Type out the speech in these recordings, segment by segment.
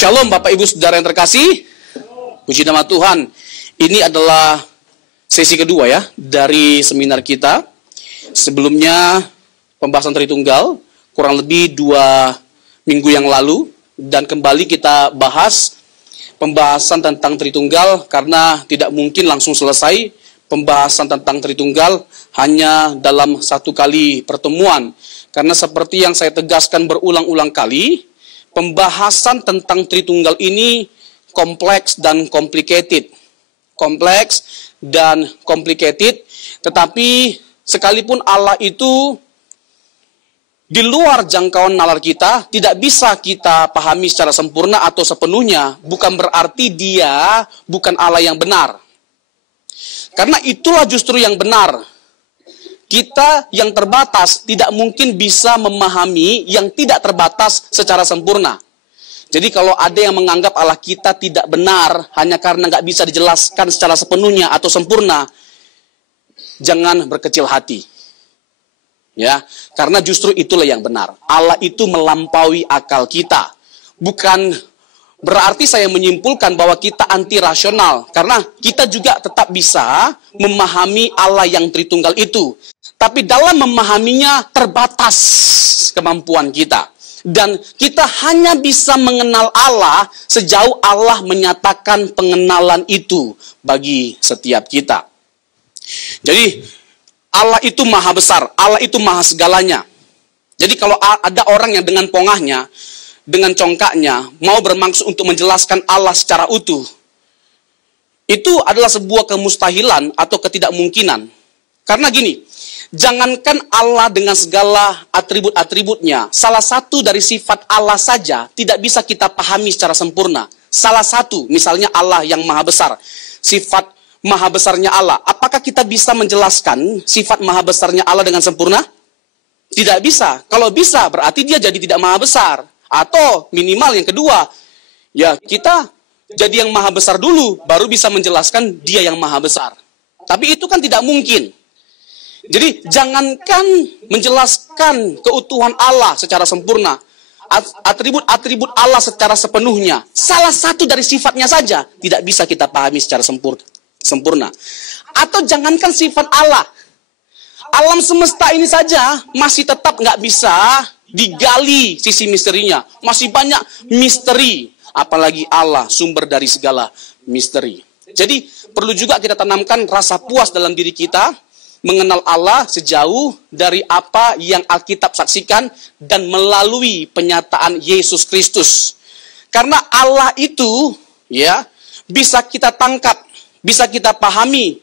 Shalom Bapak Ibu Saudara yang terkasih. Puji nama Tuhan. Ini adalah sesi kedua ya dari seminar kita. Sebelumnya pembahasan Tritunggal kurang lebih 2 minggu yang lalu. Dan kembali kita bahas pembahasan tentang Tritunggal karena tidak mungkin langsung selesai pembahasan tentang Tritunggal hanya dalam satu kali pertemuan. Karena seperti yang saya tegaskan berulang-ulang kali, pembahasan tentang Tritunggal ini kompleks dan complicated. Kompleks dan complicated, tetapi sekalipun Allah itu di luar jangkauan nalar kita, tidak bisa kita pahami secara sempurna atau sepenuhnya, bukan berarti dia bukan Allah yang benar. Karena itulah justru yang benar. Kita yang terbatas tidak mungkin bisa memahami yang tidak terbatas secara sempurna. Jadi kalau ada yang menganggap Allah kita tidak benar hanya karena nggak bisa dijelaskan secara sepenuhnya atau sempurna, jangan berkecil hati. Ya, karena justru itulah yang benar. Allah itu melampaui akal kita. Bukan berarti saya menyimpulkan bahwa kita anti rasional, karena kita juga tetap bisa memahami Allah yang Tritunggal itu. Tapi dalam memahaminya terbatas kemampuan kita. Dan kita hanya bisa mengenal Allah sejauh Allah menyatakan pengenalan itu bagi setiap kita. Jadi Allah itu maha besar, Allah itu maha segalanya. Jadi kalau ada orang yang dengan pongahnya, dengan congkaknya, mau bermaksud untuk menjelaskan Allah secara utuh, itu adalah sebuah kemustahilan atau ketidakmungkinan. Karena gini, jangankan Allah dengan segala atribut-atributnya, salah satu dari sifat Allah saja tidak bisa kita pahami secara sempurna. Salah satu, misalnya Allah yang maha besar, sifat maha besarnya Allah. Apakah kita bisa menjelaskan sifat maha besarnya Allah dengan sempurna? Tidak bisa. Kalau bisa, berarti dia jadi tidak maha besar. Atau minimal yang kedua, ya kita jadi yang maha besar dulu, baru bisa menjelaskan dia yang maha besar. Tapi itu kan tidak mungkin. Jadi jangankan menjelaskan keutuhan Allah secara sempurna, atribut-atribut Allah secara sepenuhnya, salah satu dari sifatnya saja tidak bisa kita pahami secara sempurna. Atau jangankan sifat Allah, alam semesta ini saja masih tetap nggak bisa digali sisi misterinya. Masih banyak misteri, apalagi Allah sumber dari segala misteri. Jadi perlu juga kita tanamkan rasa puas dalam diri kita, mengenal Allah sejauh dari apa yang Alkitab saksikan dan melalui penyataan Yesus Kristus. Karena Allah itu ya bisa kita tangkap, bisa kita pahami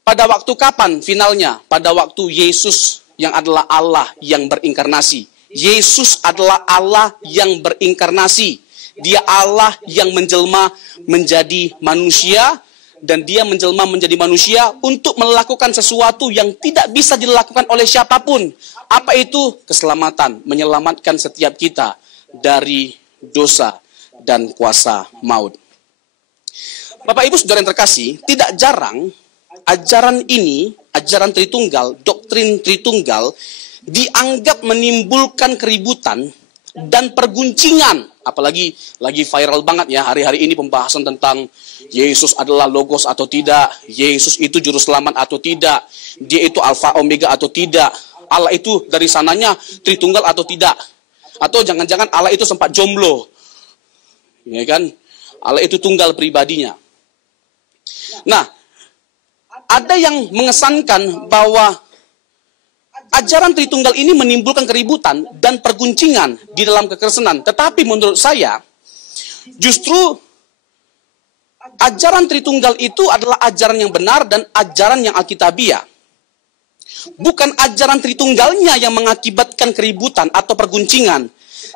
pada waktu kapan finalnya? Pada waktu Yesus yang adalah Allah yang berinkarnasi. Yesus adalah Allah yang berinkarnasi. Dia Allah yang menjelma menjadi manusia. Dan dia menjelma menjadi manusia untuk melakukan sesuatu yang tidak bisa dilakukan oleh siapapun. Apa itu? Keselamatan. Menyelamatkan setiap kita dari dosa dan kuasa maut. Bapak Ibu Saudara yang terkasih, tidak jarang ajaran ini, ajaran Tritunggal, doktrin Tritunggal, dianggap menimbulkan keributan dan perguncingan. Apalagi lagi viral banget ya hari-hari ini pembahasan tentang Yesus adalah Logos atau tidak, Yesus itu juru selamat atau tidak, dia itu Alfa Omega atau tidak, Allah itu dari sananya Tritunggal atau tidak, atau jangan-jangan Allah itu sempat jomblo, ya kan? Allah itu tunggal pribadinya. Nah, ada yang mengesankan bahwa ajaran Tritunggal ini menimbulkan keributan dan perguncingan di dalam kekristenan. Tetapi menurut saya, justru ajaran Tritunggal itu adalah ajaran yang benar dan ajaran yang alkitabiah. Bukan ajaran Tritunggalnya yang mengakibatkan keributan atau perguncingan,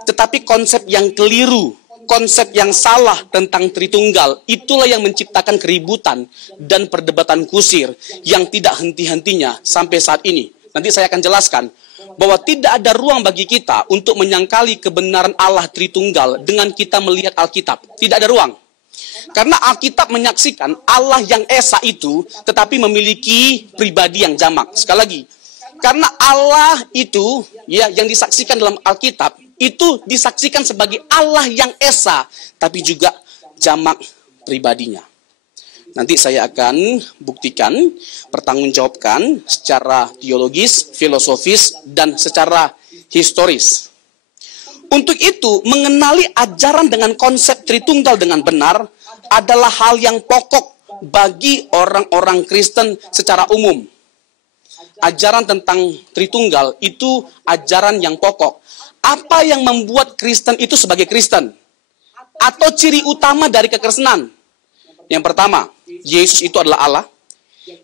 tetapi konsep yang keliru, konsep yang salah tentang Tritunggal, itulah yang menciptakan keributan dan perdebatan kusir yang tidak henti-hentinya sampai saat ini. Nanti saya akan jelaskan bahwa tidak ada ruang bagi kita untuk menyangkali kebenaran Allah Tritunggal dengan kita melihat Alkitab. Tidak ada ruang. Karena Alkitab menyaksikan Allah yang esa itu tetapi memiliki pribadi yang jamak. Sekali lagi, karena Allah itu ya yang disaksikan dalam Alkitab itu disaksikan sebagai Allah yang esa, tapi juga jamak pribadinya. Nanti saya akan buktikan, pertanggungjawabkan secara teologis, filosofis, dan secara historis. Untuk itu, mengenali ajaran dengan konsep Tritunggal dengan benar adalah hal yang pokok bagi orang-orang Kristen secara umum. Ajaran tentang Tritunggal itu ajaran yang pokok. Apa yang membuat Kristen itu sebagai Kristen? Atau ciri utama dari kekristenan? Yang pertama, Yesus itu adalah Allah.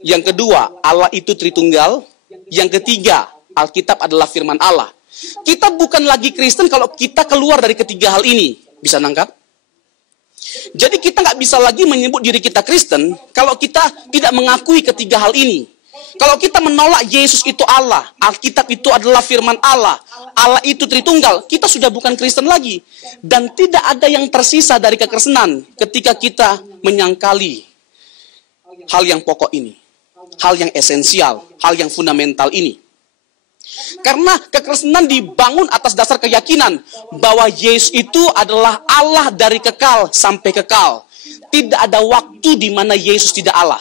Yang kedua, Allah itu Tritunggal. Yang ketiga, Alkitab adalah firman Allah. Kita bukan lagi Kristen kalau kita keluar dari ketiga hal ini. Bisa nangkap? Jadi kita nggak bisa lagi menyebut diri kita Kristen kalau kita tidak mengakui ketiga hal ini. Kalau kita menolak Yesus itu Allah, Alkitab itu adalah firman Allah, Allah itu Tritunggal, kita sudah bukan Kristen lagi. Dan tidak ada yang tersisa dari kekristenan ketika kita menyangkali hal yang pokok ini, hal yang esensial, hal yang fundamental ini. Karena kekristenan dibangun atas dasar keyakinan bahwa Yesus itu adalah Allah dari kekal sampai kekal. Tidak ada waktu di mana Yesus tidak Allah.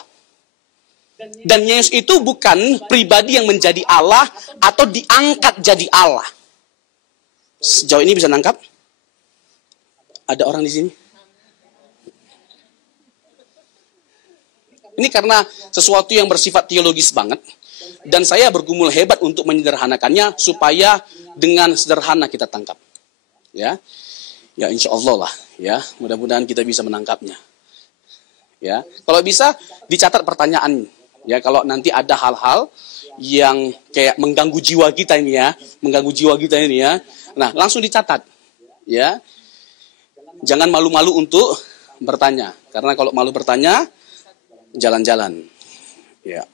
Dan Yesus itu bukan pribadi yang menjadi Allah atau diangkat jadi Allah. Sejauh ini bisa nangkap? Ada orang di sini? Ini karena sesuatu yang bersifat teologis banget. Dan saya bergumul hebat untuk menyederhanakannya supaya dengan sederhana kita tangkap. Ya insya Allah lah. Ya, mudah-mudahan kita bisa menangkapnya. Ya, kalau bisa dicatat pertanyaan. Ya, kalau nanti ada hal-hal yang kayak mengganggu jiwa kita ini ya, nah langsung dicatat. Ya, jangan malu-malu untuk bertanya, karena kalau malu bertanya, jalan-jalan. Ya.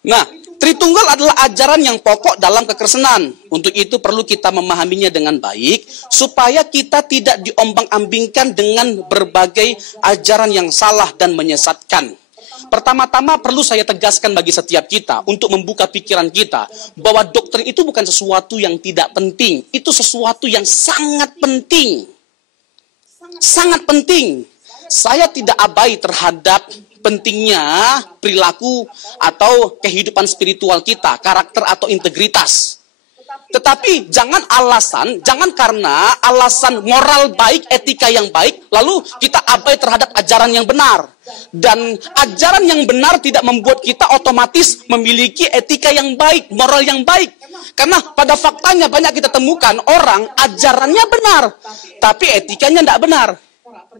Nah, Tritunggal adalah ajaran yang pokok dalam kekristenan. Untuk itu perlu kita memahaminya dengan baik, supaya kita tidak diombang-ambingkan dengan berbagai ajaran yang salah dan menyesatkan. Pertama-tama perlu saya tegaskan bagi setiap kita untuk membuka pikiran kita bahwa doktrin itu bukan sesuatu yang tidak penting. Itu sesuatu yang sangat penting. Sangat penting. Saya tidak abai terhadap pentingnya perilaku atau kehidupan spiritual kita, karakter atau integritas. Tetapi jangan karena alasan moral baik, etika yang baik, lalu kita abai terhadap ajaran yang benar. Dan ajaran yang benar tidak membuat kita otomatis memiliki etika yang baik, moral yang baik. Karena pada faktanya banyak kita temukan orang ajarannya benar, tapi etikanya tidak benar.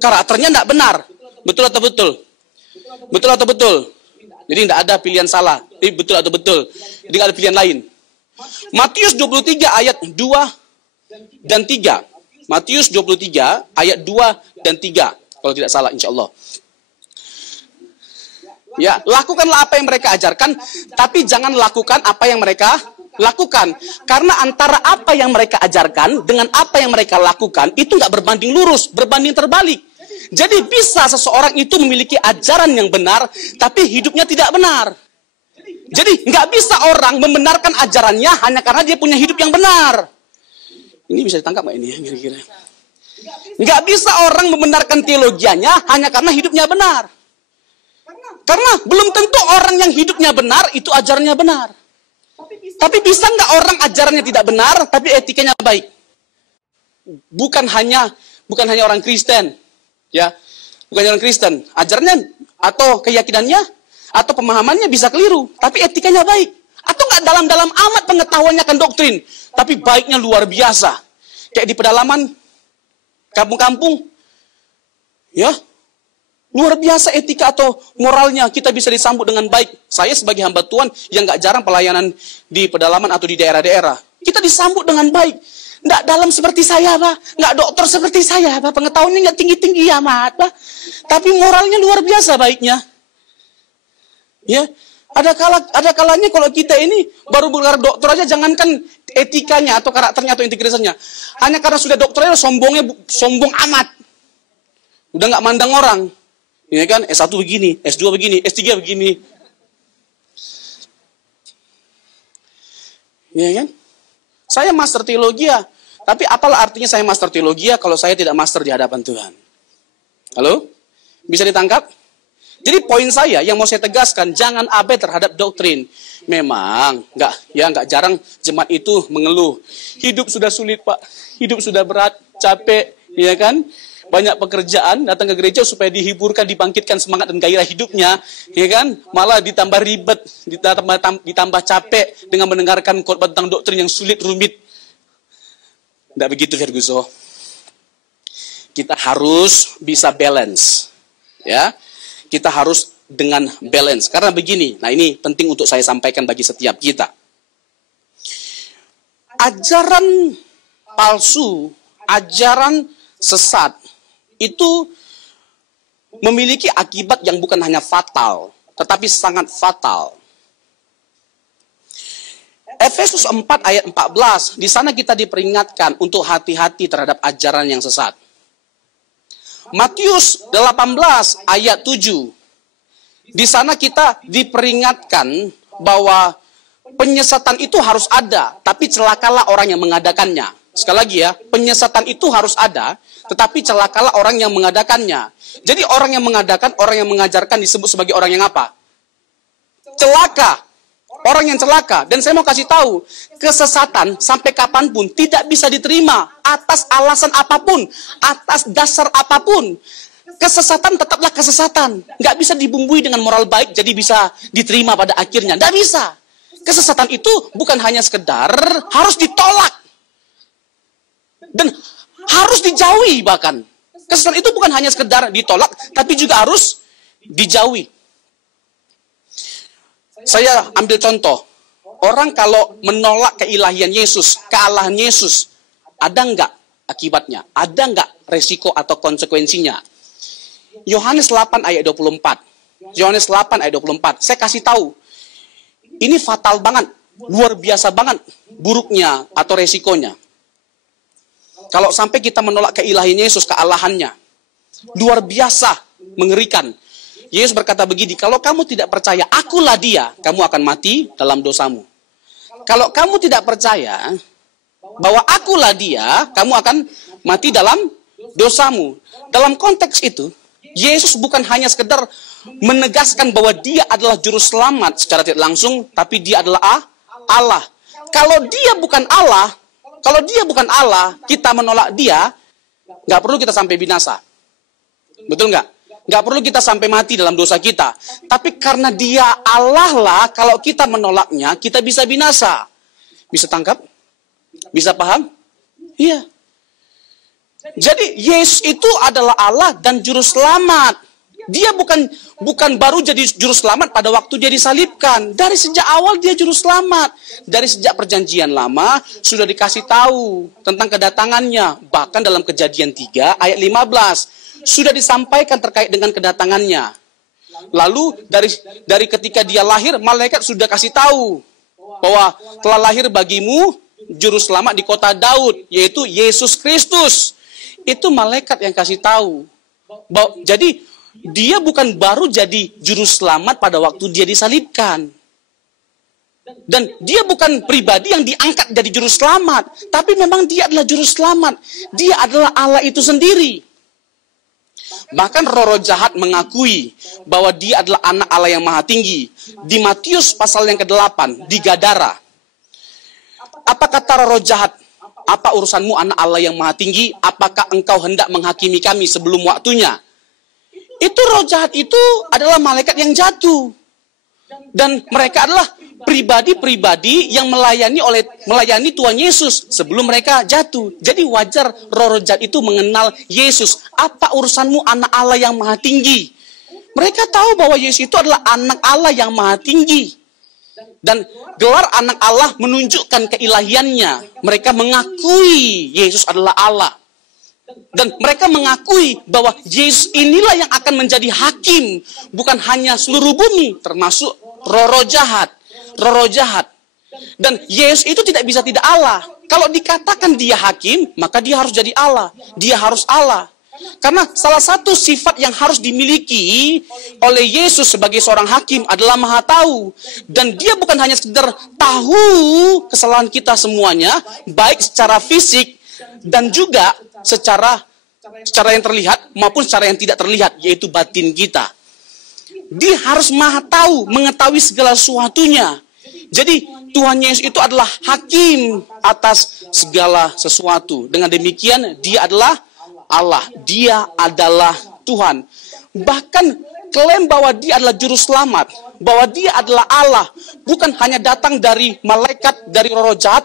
Karakternya tidak benar. Betul atau betul? Betul atau betul? Jadi tidak ada pilihan salah. Betul atau betul? Jadi tidak ada pilihan lain. Matius 23 ayat 2 dan 3. Matius 23 ayat 2 dan 3. Kalau tidak salah insya Allah. Ya, lakukanlah apa yang mereka ajarkan, tapi jangan lakukan apa yang mereka lakukan. Karena antara apa yang mereka ajarkan dengan apa yang mereka lakukan, itu nggak berbanding lurus, berbanding terbalik. Jadi bisa seseorang itu memiliki ajaran yang benar, tapi hidupnya tidak benar. Jadi nggak bisa orang membenarkan ajarannya hanya karena dia punya hidup yang benar. Ini bisa ditangkap nggak ini ya kira-kira? Nggak bisa orang membenarkan teologianya hanya karena hidupnya benar. Karena belum tentu orang yang hidupnya benar itu ajarannya benar. Tapi bisa nggak orang ajarannya tidak benar tapi etikanya baik? Bukan hanya orang Kristen, ya, bukan orang Kristen. Ajarannya atau keyakinannya atau pemahamannya bisa keliru, tapi etikanya baik. Atau nggak dalam-dalam amat pengetahuannya akan doktrin, tapi baiknya luar biasa. Kayak di pedalaman, kampung-kampung, ya, luar biasa etika atau moralnya, kita bisa disambut dengan baik. Saya sebagai hamba Tuhan yang nggak jarang pelayanan di pedalaman atau di daerah-daerah, kita disambut dengan baik. Nggak dalam seperti saya, Pak. Nggak dokter seperti saya, Pak. Pengetahuannya nggak tinggi-tinggi amat, Pak. Tapi moralnya luar biasa baiknya. Ya, ada kalanya kalau kita ini baru gelar dokter aja, jangankan etikanya atau karakternya atau integritasnya, hanya karena sudah dokternya sombong amat, udah nggak mandang orang, ya kan? S1 begini, S2 begini, S3 begini, ya kan? Saya master teologi ya. Tapi apalah artinya saya master teologi ya kalau saya tidak master di hadapan Tuhan? Halo? Bisa ditangkap? Jadi poin saya yang mau saya tegaskan, jangan abai terhadap doktrin. Memang nggak jarang jemaat itu mengeluh. Hidup sudah sulit, Pak. Hidup sudah berat, capek, ya kan? Banyak pekerjaan, datang ke gereja supaya dihiburkan, dibangkitkan semangat dan gairah hidupnya, ya kan? Malah ditambah ribet, ditambah capek dengan mendengarkan khotbah tentang doktrin yang sulit, rumit. Tidak begitu, Ferguson. Kita harus bisa balance, ya. Kita harus dengan balance. Karena begini, nah ini penting untuk saya sampaikan bagi setiap kita. Ajaran palsu, ajaran sesat, itu memiliki akibat yang bukan hanya fatal, tetapi sangat fatal. Efesus 4 ayat 14, di sana kita diperingatkan untuk hati-hati terhadap ajaran yang sesat. Matius 18 ayat 7, di sana kita diperingatkan bahwa penyesatan itu harus ada, tapi celakalah orang yang mengadakannya. Sekali lagi ya, penyesatan itu harus ada, tetapi celakalah orang yang mengadakannya. Jadi orang yang mengadakan, orang yang mengajarkan disebut sebagai orang yang apa? Celaka. Orang yang celaka. Dan saya mau kasih tahu, kesesatan sampai kapanpun tidak bisa diterima atas alasan apapun, atas dasar apapun. Kesesatan tetaplah kesesatan. Nggak bisa dibumbui dengan moral baik, jadi bisa diterima pada akhirnya. Nggak bisa. Kesesatan itu bukan hanya sekedar harus ditolak. Dan harus dijauhi bahkan. Kesesatan itu bukan hanya sekedar ditolak, tapi juga harus dijauhi. Saya ambil contoh. Orang kalau menolak keilahian Yesus, kealahan Yesus, ada nggak akibatnya? Ada nggak resiko atau konsekuensinya? Yohanes 8 ayat 24. Yohanes 8 ayat 24. Saya kasih tahu. Ini fatal banget. Luar biasa banget buruknya atau resikonya. Kalau sampai kita menolak keilahian Yesus, kealahannya, luar biasa, mengerikan. Yesus berkata begini, kalau kamu tidak percaya, akulah dia, kamu akan mati dalam dosamu. Kalau kamu tidak percaya bahwa akulah dia, kamu akan mati dalam dosamu. Dalam konteks itu, Yesus bukan hanya sekedar menegaskan bahwa dia adalah juru selamat secara tidak langsung, tapi dia adalah Allah. Kalau dia bukan Allah, kita menolak dia, nggak perlu kita sampai binasa. Betul nggak? Nggak perlu kita sampai mati dalam dosa kita. Tapi karena dia Allah lah, kalau kita menolaknya, kita bisa binasa. Bisa tangkap? Bisa paham? Iya. Jadi Yesus itu adalah Allah dan juru selamat. Dia bukan baru jadi juru selamat pada waktu dia disalibkan. Dari sejak awal dia juru selamat. Dari sejak perjanjian lama sudah dikasih tahu tentang kedatangannya. Bahkan dalam Kejadian 3 ayat 15 sudah disampaikan terkait dengan kedatangannya. Lalu dari ketika dia lahir, malaikat sudah kasih tahu bahwa telah lahir bagimu juru selamat di kota Daud, yaitu Yesus Kristus. Itu malaikat yang kasih tahu. Jadi dia bukan baru jadi juru selamat pada waktu dia disalibkan. Dan dia bukan pribadi yang diangkat jadi juru selamat, tapi memang dia adalah juru selamat. Dia adalah Allah itu sendiri. Bahkan roh jahat mengakui bahwa dia adalah anak Allah yang maha tinggi. Di Matius pasal yang ke-8, di Gadara. Apa kata roh jahat? Apa urusanmu anak Allah yang maha tinggi? Apakah engkau hendak menghakimi kami sebelum waktunya? Itu roh jahat itu adalah malaikat yang jatuh. Dan mereka adalah pribadi-pribadi yang melayani Tuhan Yesus sebelum mereka jatuh. Jadi wajar roh jahat itu mengenal Yesus. Apa urusanmu anak Allah yang maha tinggi? Mereka tahu bahwa Yesus itu adalah anak Allah yang maha tinggi. Dan gelar anak Allah menunjukkan keilahiannya. Mereka mengakui Yesus adalah Allah. Dan mereka mengakui bahwa Yesus inilah yang akan menjadi hakim. Bukan hanya seluruh bumi, termasuk roh jahat. Roh jahat. Dan Yesus itu tidak bisa tidak Allah. Kalau dikatakan dia hakim, maka dia harus jadi Allah. Dia harus Allah. Karena salah satu sifat yang harus dimiliki oleh Yesus sebagai seorang hakim adalah Maha Tahu. Dan dia bukan hanya sekedar tahu kesalahan kita semuanya, baik secara fisik dan juga secara yang terlihat maupun secara yang tidak terlihat, yaitu batin kita. Dia harus Maha Tahu, mengetahui segala sesuatunya. Jadi Tuhan Yesus itu adalah hakim atas segala sesuatu. Dengan demikian dia adalah Allah, dia adalah Tuhan. Bahkan klaim bahwa dia adalah juru selamat, bahwa dia adalah Allah, bukan hanya datang dari malaikat, dari roh jahat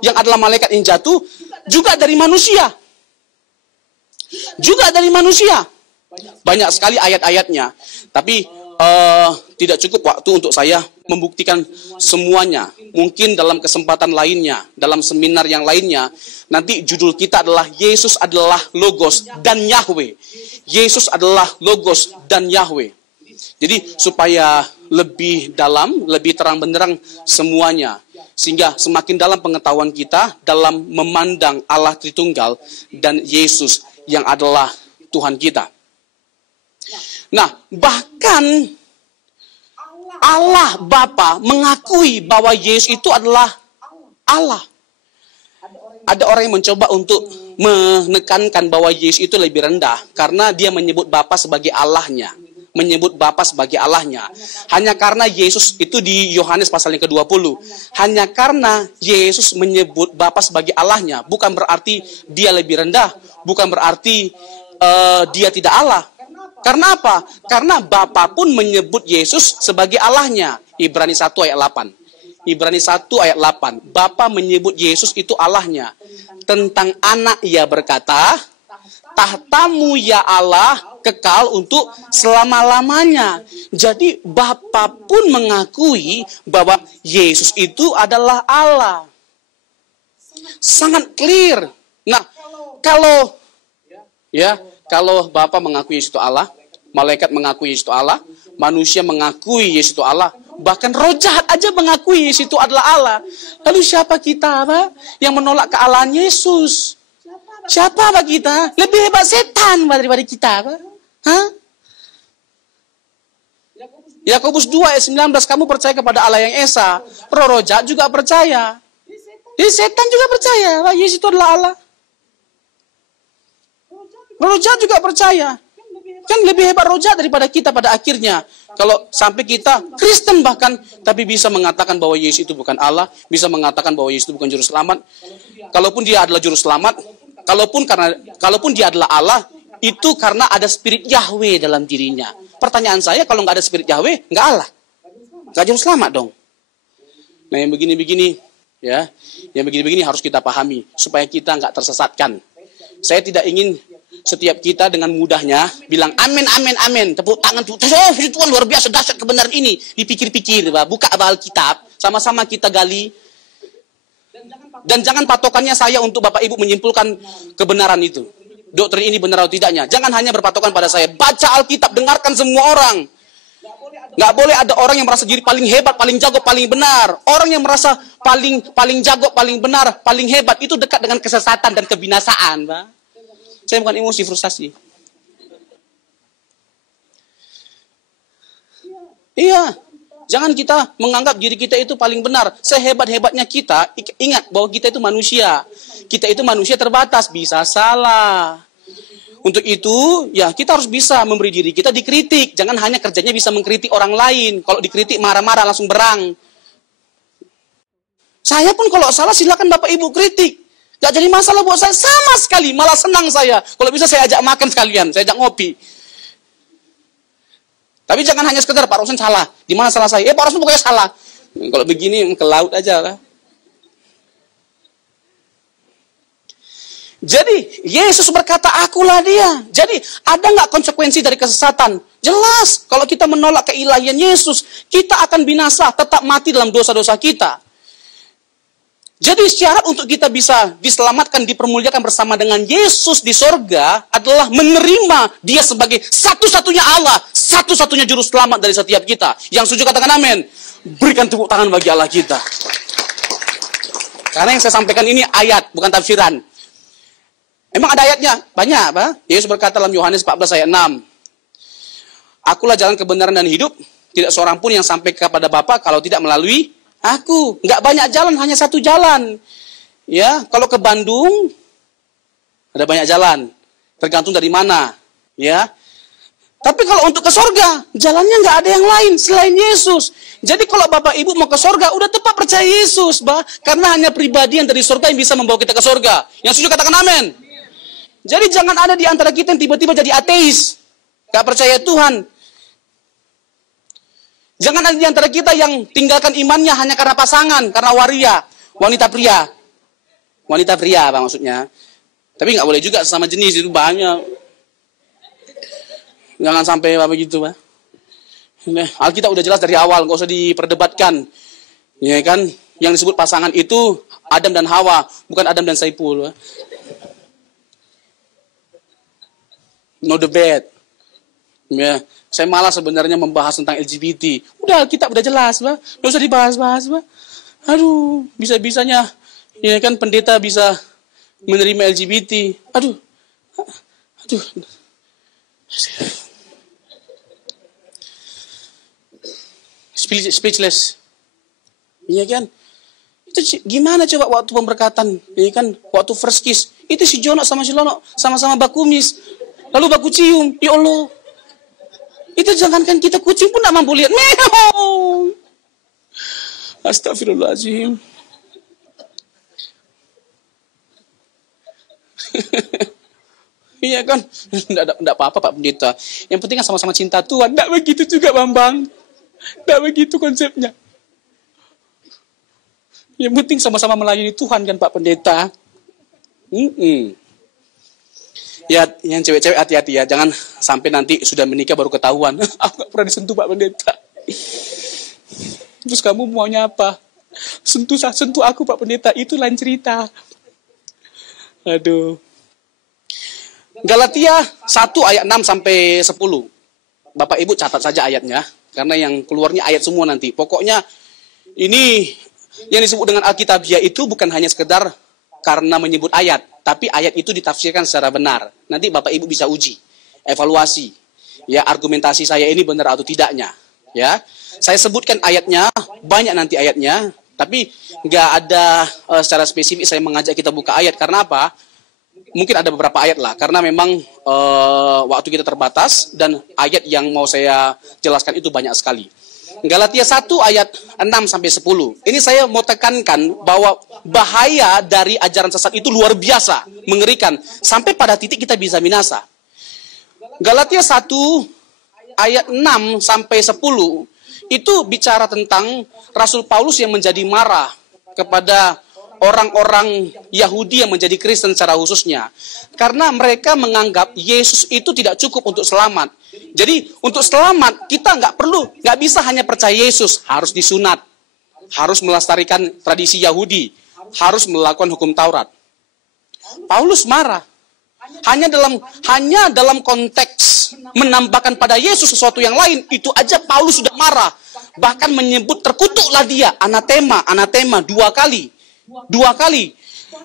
yang adalah malaikat yang jatuh, juga dari manusia. Juga dari manusia. Banyak sekali ayat-ayatnya. Tapi tidak cukup waktu untuk saya membuktikan semuanya. Mungkin dalam kesempatan lainnya, dalam seminar yang lainnya, nanti judul kita adalah Yesus adalah Logos dan Yahweh. Yesus adalah Logos dan Yahweh. Jadi supaya lebih dalam, lebih terang benderang semuanya. Sehingga semakin dalam pengetahuan kita dalam memandang Allah Tritunggal dan Yesus yang adalah Tuhan kita. Nah, bahkan Allah Bapa mengakui bahwa Yesus itu adalah Allah. Ada orang yang mencoba untuk menekankan bahwa Yesus itu lebih rendah karena dia menyebut Bapa sebagai Allahnya. Menyebut Bapa sebagai Allahnya. Hanya karena Yesus itu di Yohanes pasal yang ke-20. Hanya karena Yesus menyebut Bapa sebagai Allahnya, bukan berarti dia lebih rendah, bukan berarti dia tidak Allah. Karena apa? Karena Bapa pun menyebut Yesus sebagai Allahnya. Ibrani 1 ayat 8. Ibrani 1 ayat 8. Bapa menyebut Yesus itu Allahnya. Tentang anak ia berkata, tahtamu ya Allah kekal untuk selama-lamanya. Jadi Bapa pun mengakui bahwa Yesus itu adalah Allah. Sangat clear. Nah, kalau Bapa mengakui Yesus itu Allah, malaikat mengakui Yesus itu Allah, manusia mengakui Yesus itu Allah, bahkan roh jahat aja mengakui Yesus itu adalah Allah. Lalu siapa kita, Pak, yang menolak kealahan Yesus? Siapa Pak kita? Lebih hebat setan daripada kita, Pak. Hah? Yakobus 2 ayat 19, kamu percaya kepada Allah yang Esa. Roh jahat juga percaya. Jadi setan juga percaya bahwa Yesus itu adalah Allah. Roh jahat juga percaya. Kan lebih hebat roh jahat daripada kita pada akhirnya. Kalau sampai kita Kristen bahkan, tapi bisa mengatakan bahwa Yesus itu bukan Allah, bisa mengatakan bahwa Yesus itu bukan juru selamat. Kalaupun dia adalah juru selamat, kalaupun dia adalah Allah, itu karena ada spirit Yahweh dalam dirinya. Pertanyaan saya, kalau nggak ada spirit Yahweh, nggak Allah, nggak juru selamat dong. Nah yang begini-begini, ya, yang begini-begini harus kita pahami supaya kita nggak tersesatkan. Saya tidak ingin setiap kita dengan mudahnya bilang amin, amin, amin, tepuk tangan, oh Tuhan luar biasa, dahsyat kebenaran ini. Dipikir-pikir, buka Alkitab, sama-sama kita gali. Dan jangan patokannya saya untuk Bapak Ibu menyimpulkan kebenaran itu. Doktrin ini benar atau tidaknya. Jangan hanya berpatokan pada saya. Baca Alkitab, dengarkan semua orang. Nggak boleh ada orang yang merasa diri paling hebat, paling jago, paling benar. Orang yang merasa paling jago, paling benar, paling hebat, itu dekat dengan kesesatan dan kebinasaan, Pak. Saya bukan emosi, frustasi. Iya. Jangan kita menganggap diri kita itu paling benar. Sehebat-hebatnya kita, ingat bahwa kita itu manusia. Kita itu manusia terbatas, bisa salah. Untuk itu, ya kita harus bisa memberi diri kita dikritik. Jangan hanya kerjanya bisa mengkritik orang lain. Kalau dikritik marah-marah langsung berang. Saya pun kalau salah silakan Bapak Ibu kritik. Gak jadi masalah buat saya sama sekali. Malah senang saya. Kalau bisa saya ajak makan sekalian. Saya ajak ngopi. Tapi jangan hanya sekedar Pak Rosen salah. Di mana salah saya? Pak Rosen pokoknya salah. Kalau begini ke laut aja lah. Jadi Yesus berkata, akulah dia. Jadi ada nggak konsekuensi dari kesesatan? Jelas. Kalau kita menolak keilahian Yesus, kita akan binasa, tetap mati dalam dosa-dosa kita. Jadi syarat untuk kita bisa diselamatkan, dipermuliakan bersama dengan Yesus di sorga adalah menerima dia sebagai satu-satunya Allah, satu-satunya juru selamat dari setiap kita. Yang setuju katakan amin. Berikan tepuk tangan bagi Allah kita. Karena yang saya sampaikan ini ayat, bukan tafsiran. Emang ada ayatnya? Banyak, Pak. Yesus berkata dalam Yohanes 14 ayat 6. Akulah jalan kebenaran dan hidup. Tidak seorang pun yang sampai kepada Bapa kalau tidak melalui aku. Enggak banyak jalan, hanya satu jalan. Ya, kalau ke Bandung ada banyak jalan. Tergantung dari mana, ya. Tapi kalau untuk ke sorga, jalannya nggak ada yang lain selain Yesus. Jadi kalau Bapak Ibu mau ke sorga, udah tepat percaya Yesus, bah. Karena hanya pribadi yang dari sorga yang bisa membawa kita ke sorga. Yang setuju katakan amin. Jadi jangan ada di antara kita yang tiba-tiba jadi ateis, nggak percaya Tuhan. Jangan ada di antara kita yang tinggalkan imannya hanya karena pasangan, karena waria, wanita pria. Wanita pria, Pak, maksudnya. Tapi nggak boleh juga sesama jenis, itu banyak. Jangan sampai begitu, Pak. Alkitab udah jelas dari awal, nggak usah diperdebatkan. Ya kan? Yang disebut pasangan itu Adam dan Hawa, bukan Adam dan Saipul, Pak. No debate. Ya, saya malah sebenarnya membahas tentang LGBT. Udah Alkitab udah jelas, Pak. Nggak usah dibahas-bahas, Pak. Aduh, bisa-bisanya ya kan pendeta bisa menerima LGBT. Aduh. Speechless. Iya kan? Itu gimana coba waktu pemberkatan? Iya kan? Waktu first kiss. Itu si Jono sama si Lono sama-sama bakumis. Lalu baku cium. Ya Allah. Itu jangankan kita kucing pun tak mampu lihat. Meow. Astagfirullahaladzim. Iya kan? Enggak apa-apa Pak Pendeta. Yang penting kan sama-sama cinta Tuhan. Enggak begitu juga Bambang. Enggak begitu konsepnya. Yang penting sama-sama melayani Tuhan kan Pak Pendeta. Ya, yang cewek-cewek hati-hati ya. Jangan sampai nanti sudah menikah baru ketahuan. Aku gak pernah disentuh Pak Pendeta. Terus kamu maunya apa? Sentuh aku Pak Pendeta. Itu lain cerita. Aduh. Galatia 1 ayat 6 sampai 10. Bapak Ibu catat saja ayatnya. Karena yang keluarnya ayat semua nanti. Pokoknya ini yang disebut dengan Alkitabiah itu bukan hanya sekedar karena menyebut ayat. Tapi ayat itu ditafsirkan secara benar. Nanti Bapak Ibu bisa uji. Evaluasi. Ya, argumentasi saya ini benar atau tidaknya. Ya, saya sebutkan ayatnya. Banyak nanti ayatnya. Tapi nggak ada secara spesifik saya mengajak kita buka ayat. Karena apa? Mungkin ada beberapa ayat lah, karena memang waktu kita terbatas dan ayat yang mau saya jelaskan itu banyak sekali. Galatia 1 ayat 6 sampai 10. Ini saya mau tekankan bahwa bahaya dari ajaran sesat itu luar biasa, mengerikan, sampai pada titik kita bisa binasa. Galatia 1 ayat 6 sampai 10 itu bicara tentang Rasul Paulus yang menjadi marah kepada orang-orang Yahudi yang menjadi Kristen secara khususnya. Karena mereka menganggap Yesus itu tidak cukup untuk selamat. Jadi untuk selamat kita nggak bisa hanya percaya Yesus, harus disunat, harus melestarikan tradisi Yahudi, harus melakukan hukum Taurat. Paulus marah. Hanya dalam konteks menambahkan pada Yesus sesuatu yang lain, itu aja Paulus sudah marah. Bahkan menyebut terkutuklah dia, anatema 2 kali. 2 kali.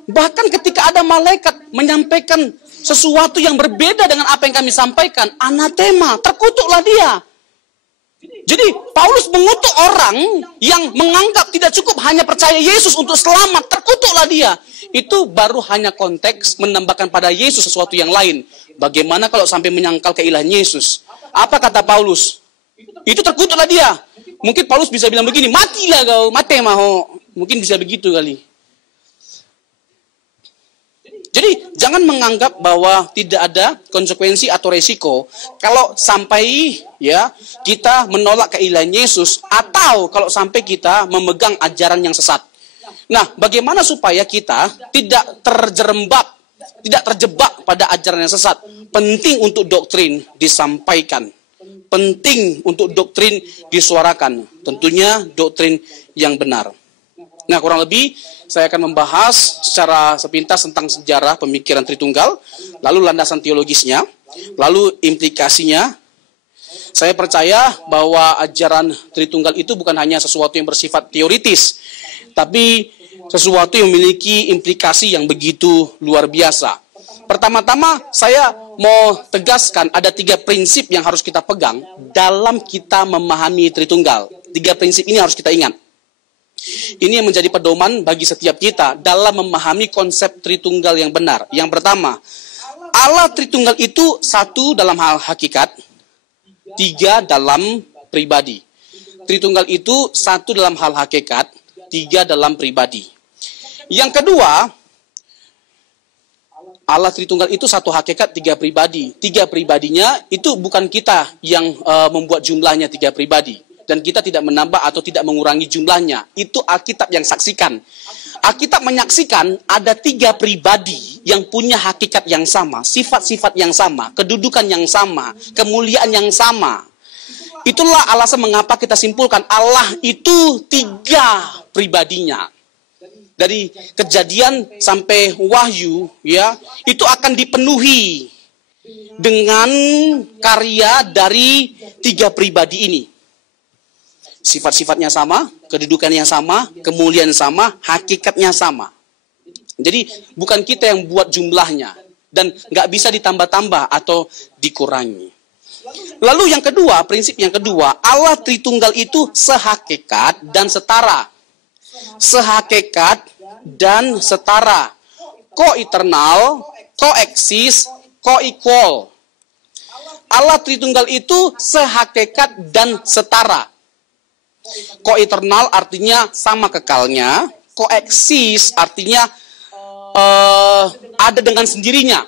Bahkan ketika ada malaikat menyampaikan sesuatu yang berbeda dengan apa yang kami sampaikan, anatema, terkutuklah dia. Jadi Paulus mengutuk orang yang menganggap tidak cukup hanya percaya Yesus untuk selamat, terkutuklah dia. Itu baru hanya konteks menambahkan pada Yesus sesuatu yang lain. Bagaimana kalau sampai menyangkal keilahian Yesus? Apa kata Paulus? Itu terkutuklah dia. Mungkin Paulus bisa bilang begini, matilah kau, matema ho. Mungkin bisa begitu kali. Jadi jangan menganggap bahwa tidak ada konsekuensi atau resiko kalau sampai ya kita menolak keilahian Yesus atau kalau sampai kita memegang ajaran yang sesat. Nah, bagaimana supaya kita tidak terjebak pada ajaran yang sesat? Penting untuk doktrin disampaikan. Penting untuk doktrin disuarakan. Tentunya doktrin yang benar. Nah, kurang lebih saya akan membahas secara sepintas tentang sejarah pemikiran Tritunggal, lalu landasan teologisnya, lalu implikasinya. Saya percaya bahwa ajaran Tritunggal itu bukan hanya sesuatu yang bersifat teoritis, tapi sesuatu yang memiliki implikasi yang begitu luar biasa. Pertama-tama saya mau tegaskan ada 3 prinsip yang harus kita pegang dalam kita memahami Tritunggal. 3 prinsip ini harus kita ingat. Ini yang menjadi pedoman bagi setiap kita dalam memahami konsep Tritunggal yang benar. Yang pertama, Allah Tritunggal itu 1 dalam hal hakikat, 3 dalam pribadi. Tritunggal itu 1 dalam hal hakikat, 3 dalam pribadi. Yang kedua, Allah Tritunggal itu 1 hakikat, 3 pribadi. 3 pribadinya itu bukan kita yang membuat jumlahnya 3 pribadi. Dan kita tidak menambah atau tidak mengurangi jumlahnya. Itu Alkitab yang saksikan. Alkitab menyaksikan ada 3 pribadi yang punya hakikat yang sama, sifat-sifat yang sama, kedudukan yang sama, kemuliaan yang sama. Itulah alasan mengapa kita simpulkan Allah itu 3 pribadinya. Dari Kejadian sampai Wahyu, ya, itu akan dipenuhi dengan karya dari 3 pribadi ini. Sifat-sifatnya sama, kedudukannya sama, kemuliaan sama, hakikatnya sama. Jadi bukan kita yang buat jumlahnya dan nggak bisa ditambah-tambah atau dikurangi. Lalu yang kedua, prinsip yang kedua, Allah Tritunggal itu sehakikat dan setara. Sehakikat dan setara, ko-eternal, ko-eksis, ko-equal. Allah Tritunggal itu sehakikat dan setara. Ko-eternal artinya sama kekalnya, ko-eksis artinya ada dengan sendirinya.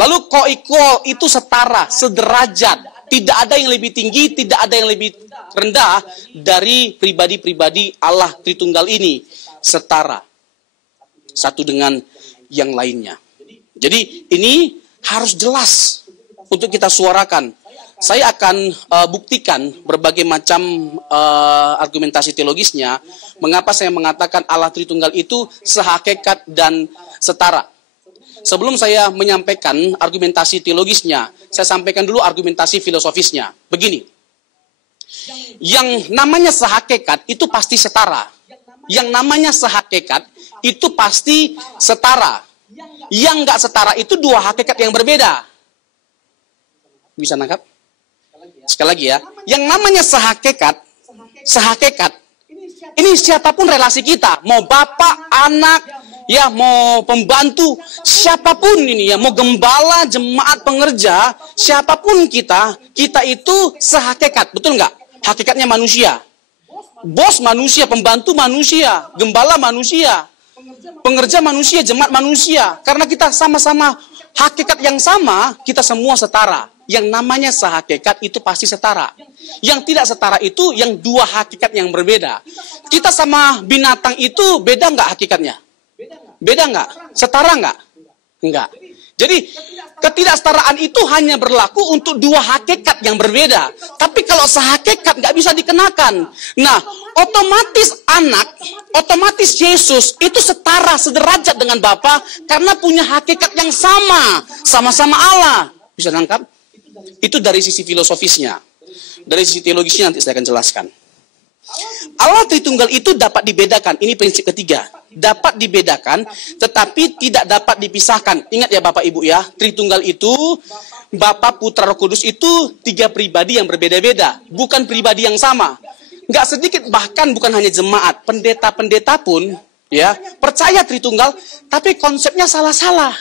Lalu ko-equal itu setara, sederajat. Tidak ada yang lebih tinggi, tidak ada yang lebih rendah dari pribadi-pribadi Allah Tritunggal ini. Setara. Satu dengan yang lainnya. Jadi ini harus jelas untuk kita suarakan. Saya akan buktikan berbagai macam argumentasi teologisnya. Mengapa saya mengatakan Allah Tritunggal itu sehakikat dan setara. Sebelum saya menyampaikan argumentasi teologisnya, saya sampaikan dulu argumentasi filosofisnya. Begini, yang namanya sehakikat itu pasti setara. Yang namanya sehakikat itu pasti setara. Yang nggak setara itu 2 hakikat yang berbeda. Bisa nangkap? Sekali lagi ya, yang namanya sehakikat, ini siapapun relasi kita, mau bapak, anak, ya mau pembantu, siapapun ini ya, mau gembala, jemaat, pengerja, siapapun kita itu sehakikat, betul nggak? Hakikatnya manusia. Bos manusia, pembantu manusia, gembala manusia, pengerja manusia, jemaat manusia. Karena kita sama-sama hakikat yang sama, kita semua setara. Yang namanya sehakikat itu pasti setara. Yang tidak setara itu yang 2 hakikat yang berbeda. Kita sama binatang itu beda nggak hakikatnya? Beda nggak? Setara nggak? Enggak. Jadi ketidaksetaraan itu hanya berlaku untuk 2 hakikat yang berbeda. Tapi kalau sehakikat nggak bisa dikenakan. Nah, otomatis Yesus itu setara, sederajat dengan Bapa karena punya hakikat yang sama. Sama-sama Allah. Bisa nangkap? Itu dari sisi filosofisnya. Dari sisi teologisnya nanti saya akan jelaskan. Allah Tritunggal itu dapat dibedakan. Ini prinsip ketiga. Dapat dibedakan, tetapi tidak dapat dipisahkan. Ingat ya Bapak Ibu ya, Tritunggal itu, Bapa, Putra, Roh Kudus itu 3 pribadi yang berbeda-beda. Bukan pribadi yang sama. Nggak sedikit, bahkan bukan hanya jemaat. Pendeta-pendeta pun ya percaya Tritunggal, tapi konsepnya salah-salah.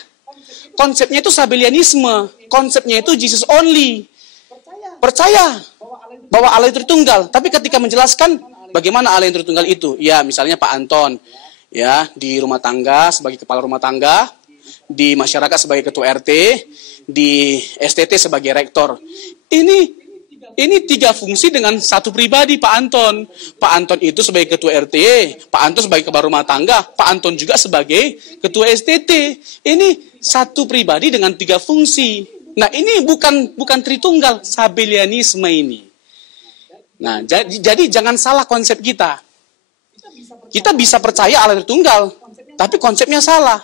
Konsepnya itu Sabellianisme. Konsepnya itu Jesus only. Percaya bahwa Allah itu Tritunggal. Tapi ketika menjelaskan bagaimana Allah yang Tritunggal itu, ya misalnya Pak Anton, ya di rumah tangga sebagai kepala rumah tangga, di masyarakat sebagai ketua RT, di STT sebagai rektor. Ini 3 fungsi dengan 1 pribadi Pak Anton. Pak Anton itu sebagai ketua RT, Pak Anton sebagai kepala rumah tangga, Pak Anton juga sebagai ketua STT. Ini 1 pribadi dengan 3 fungsi. Nah, ini bukan Tritunggal, Sabellianisme ini. Nah, jadi jangan salah konsep kita. Kita bisa percaya Allah Tritunggal, tapi konsepnya salah.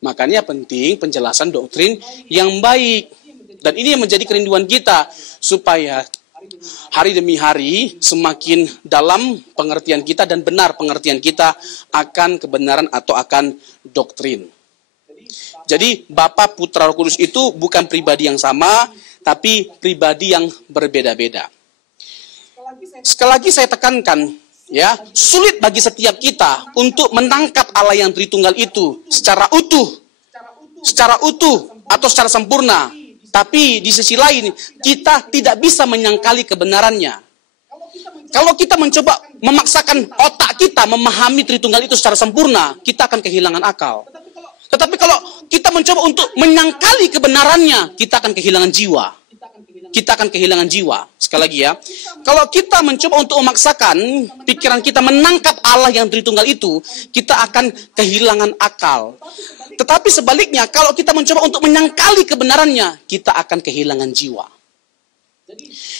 Makanya penting penjelasan doktrin yang baik. Dan ini yang menjadi kerinduan kita, supaya hari demi hari semakin dalam pengertian kita dan benar pengertian kita akan kebenaran atau akan doktrin. Jadi Bapa, Putra, Roh Kudus itu bukan pribadi yang sama, tapi pribadi yang berbeda-beda. Sekali lagi saya tekankan, ya, sulit bagi setiap kita untuk menangkap Allah yang Tritunggal itu secara utuh atau secara sempurna. Tapi di sisi lain, kita tidak bisa menyangkali kebenarannya. Kalau kita mencoba memaksakan otak kita memahami Tritunggal itu secara sempurna, kita akan kehilangan akal. Tetapi kalau kita mencoba untuk menyangkali kebenarannya, kita akan kehilangan jiwa. Kita akan kehilangan jiwa. Sekali lagi ya, kalau kita mencoba untuk memaksakan pikiran kita menangkap Allah yang Tritunggal itu, kita akan kehilangan akal. Tetapi sebaliknya, kalau kita mencoba untuk menyangkali kebenarannya, kita akan kehilangan jiwa.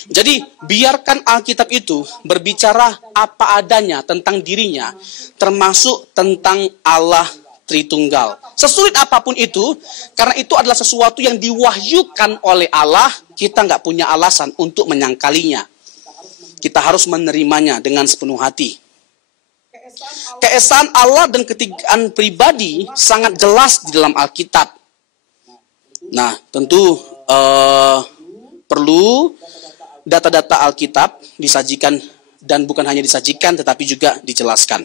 Jadi, biarkan Alkitab itu berbicara apa adanya tentang dirinya, termasuk tentang Allah Tritunggal. Sesulit apapun itu, karena itu adalah sesuatu yang diwahyukan oleh Allah, kita nggak punya alasan untuk menyangkalinya. Kita harus menerimanya dengan sepenuh hati. Keesaan Allah dan ketigaan pribadi sangat jelas di dalam Alkitab. Nah, tentu perlu data-data Alkitab disajikan, dan bukan hanya disajikan tetapi juga dijelaskan.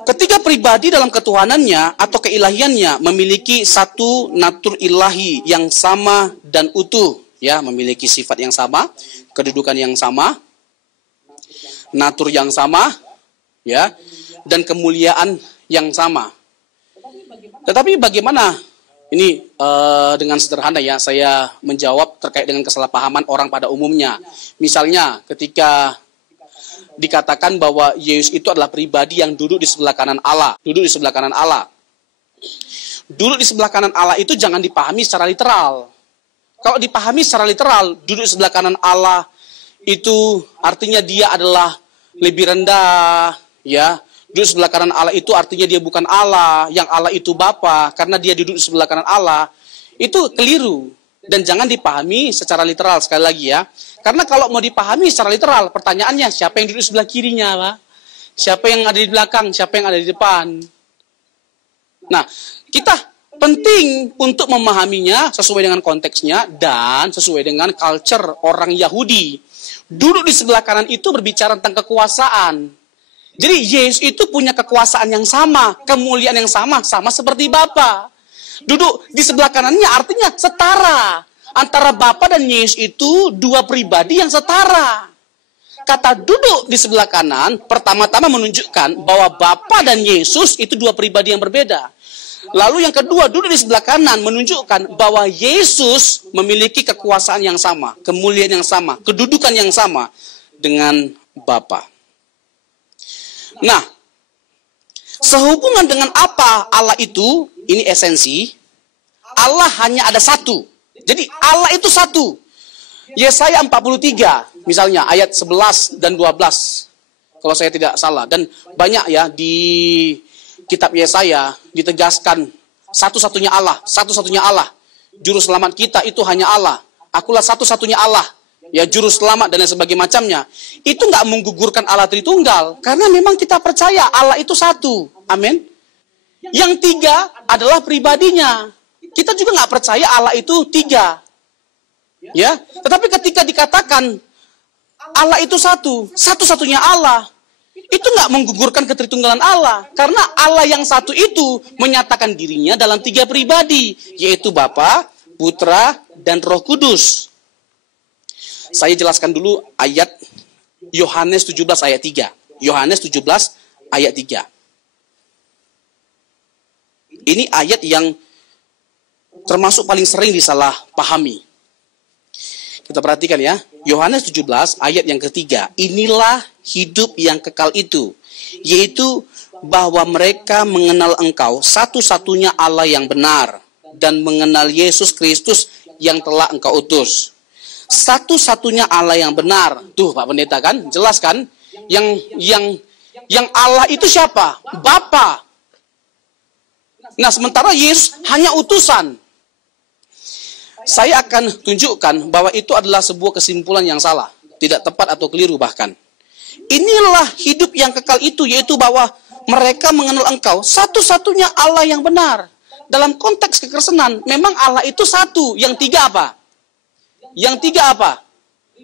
Ketiga pribadi dalam ketuhanannya atau keilahiannya memiliki satu natur ilahi yang sama dan utuh, ya, memiliki sifat yang sama, kedudukan yang sama, natur yang sama, ya, dan kemuliaan yang sama. Tetapi bagaimana? Ini dengan sederhana ya, saya menjawab terkait dengan kesalahpahaman orang pada umumnya. Misalnya ketika dikatakan bahwa Yesus itu adalah pribadi yang duduk di sebelah kanan Allah. Duduk di sebelah kanan Allah. Duduk di sebelah kanan Allah itu jangan dipahami secara literal. Kalau dipahami secara literal, duduk di sebelah kanan Allah itu artinya dia adalah lebih rendah, ya. Duduk di sebelah kanan Allah itu artinya dia bukan Allah, yang Allah itu Bapa, karena dia duduk di sebelah kanan Allah. Itu keliru. Dan jangan dipahami secara literal, sekali lagi ya. Karena kalau mau dipahami secara literal, pertanyaannya siapa yang duduk di sebelah kirinya, Pak? Siapa yang ada di belakang, siapa yang ada di depan? Nah, kita penting untuk memahaminya sesuai dengan konteksnya dan sesuai dengan culture orang Yahudi. Duduk di sebelah kanan itu berbicara tentang kekuasaan. Jadi Yesus itu punya kekuasaan yang sama, kemuliaan yang sama, sama seperti Bapa. Duduk di sebelah kanannya artinya setara. Antara Bapa dan Yesus itu dua pribadi yang setara. Kata duduk di sebelah kanan pertama-tama menunjukkan bahwa Bapa dan Yesus itu dua pribadi yang berbeda. Lalu yang kedua, duduk di sebelah kanan menunjukkan bahwa Yesus memiliki kekuasaan yang sama, kemuliaan yang sama, kedudukan yang sama dengan Bapa. Nah, sehubungan dengan apa Allah itu, ini esensi, Allah hanya ada satu. Jadi Allah itu satu. Yesaya 43, misalnya ayat 11 dan 12, kalau saya tidak salah. Dan banyak ya di kitab Yesaya ditegaskan satu-satunya Allah, satu-satunya Allah. Juru selamat kita itu hanya Allah. Akulah satu-satunya Allah. Ya, juru selamat dan lain sebagainya macamnya. Itu nggak menggugurkan Allah Tritunggal, karena memang kita percaya Allah itu satu. Amin. Yang tiga adalah pribadinya. Kita juga nggak percaya Allah itu tiga. Ya, tetapi ketika dikatakan Allah itu satu, satu-satunya Allah, itu nggak menggugurkan ketritunggalan Allah, karena Allah yang satu itu menyatakan dirinya dalam tiga pribadi, yaitu Bapa, Putra, dan Roh Kudus. Saya jelaskan dulu ayat Yohanes 17 ayat 3. Yohanes 17 ayat 3. Ini ayat yang termasuk paling sering disalah pahami. Kita perhatikan ya. Yohanes 17 ayat yang ketiga. Inilah hidup yang kekal itu, yaitu bahwa mereka mengenal Engkau satu-satunya Allah yang benar, dan mengenal Yesus Kristus yang telah Engkau utus. Satu-satunya Allah yang benar. Tuh Pak Pendeta kan, jelas kan? Yang Allah itu siapa? Bapa. Nah, sementara Yesus hanya utusan. Saya akan tunjukkan bahwa itu adalah sebuah kesimpulan yang salah, tidak tepat atau keliru bahkan. Inilah hidup yang kekal itu, yaitu bahwa mereka mengenal Engkau satu-satunya Allah yang benar, dalam konteks kekristenan, memang Allah itu satu. Yang tiga apa? Yang tiga apa?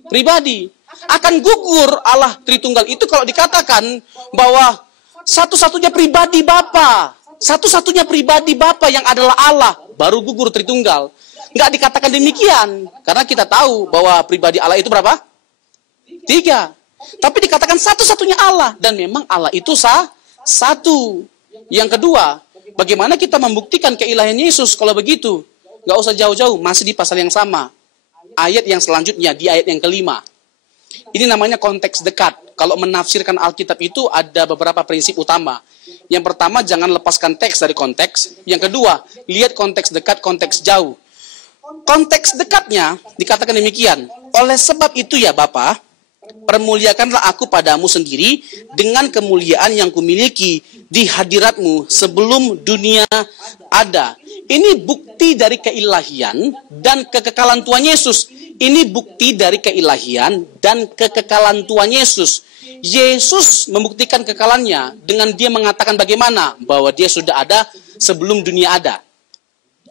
Pribadi. Akan gugur Allah Tritunggal itu kalau dikatakan bahwa satu-satunya pribadi Bapa. Satu-satunya pribadi Bapa yang adalah Allah. Baru gugur Tritunggal. Nggak dikatakan demikian. Karena kita tahu bahwa pribadi Allah itu berapa? Tiga. Tapi dikatakan satu-satunya Allah. Dan memang Allah itu satu. Yang kedua, bagaimana kita membuktikan keilahian Yesus kalau begitu? Nggak usah jauh-jauh, masih di pasal yang sama. Ayat yang selanjutnya, di ayat yang kelima. Ini namanya konteks dekat. Kalau menafsirkan Alkitab itu ada beberapa prinsip utama. Yang pertama, jangan lepaskan teks dari konteks. Yang kedua, lihat konteks dekat, konteks jauh. Konteks dekatnya dikatakan demikian. Oleh sebab itu ya Bapa, permuliakanlah aku padamu sendiri dengan kemuliaan yang kumiliki di hadiratmu sebelum dunia ada. Ini bukti dari keilahian dan kekekalan Tuhan Yesus. Ini bukti dari keilahian dan kekekalan Tuhan Yesus. Yesus membuktikan kekekalannya dengan dia mengatakan bagaimana? Bahwa dia sudah ada sebelum dunia ada.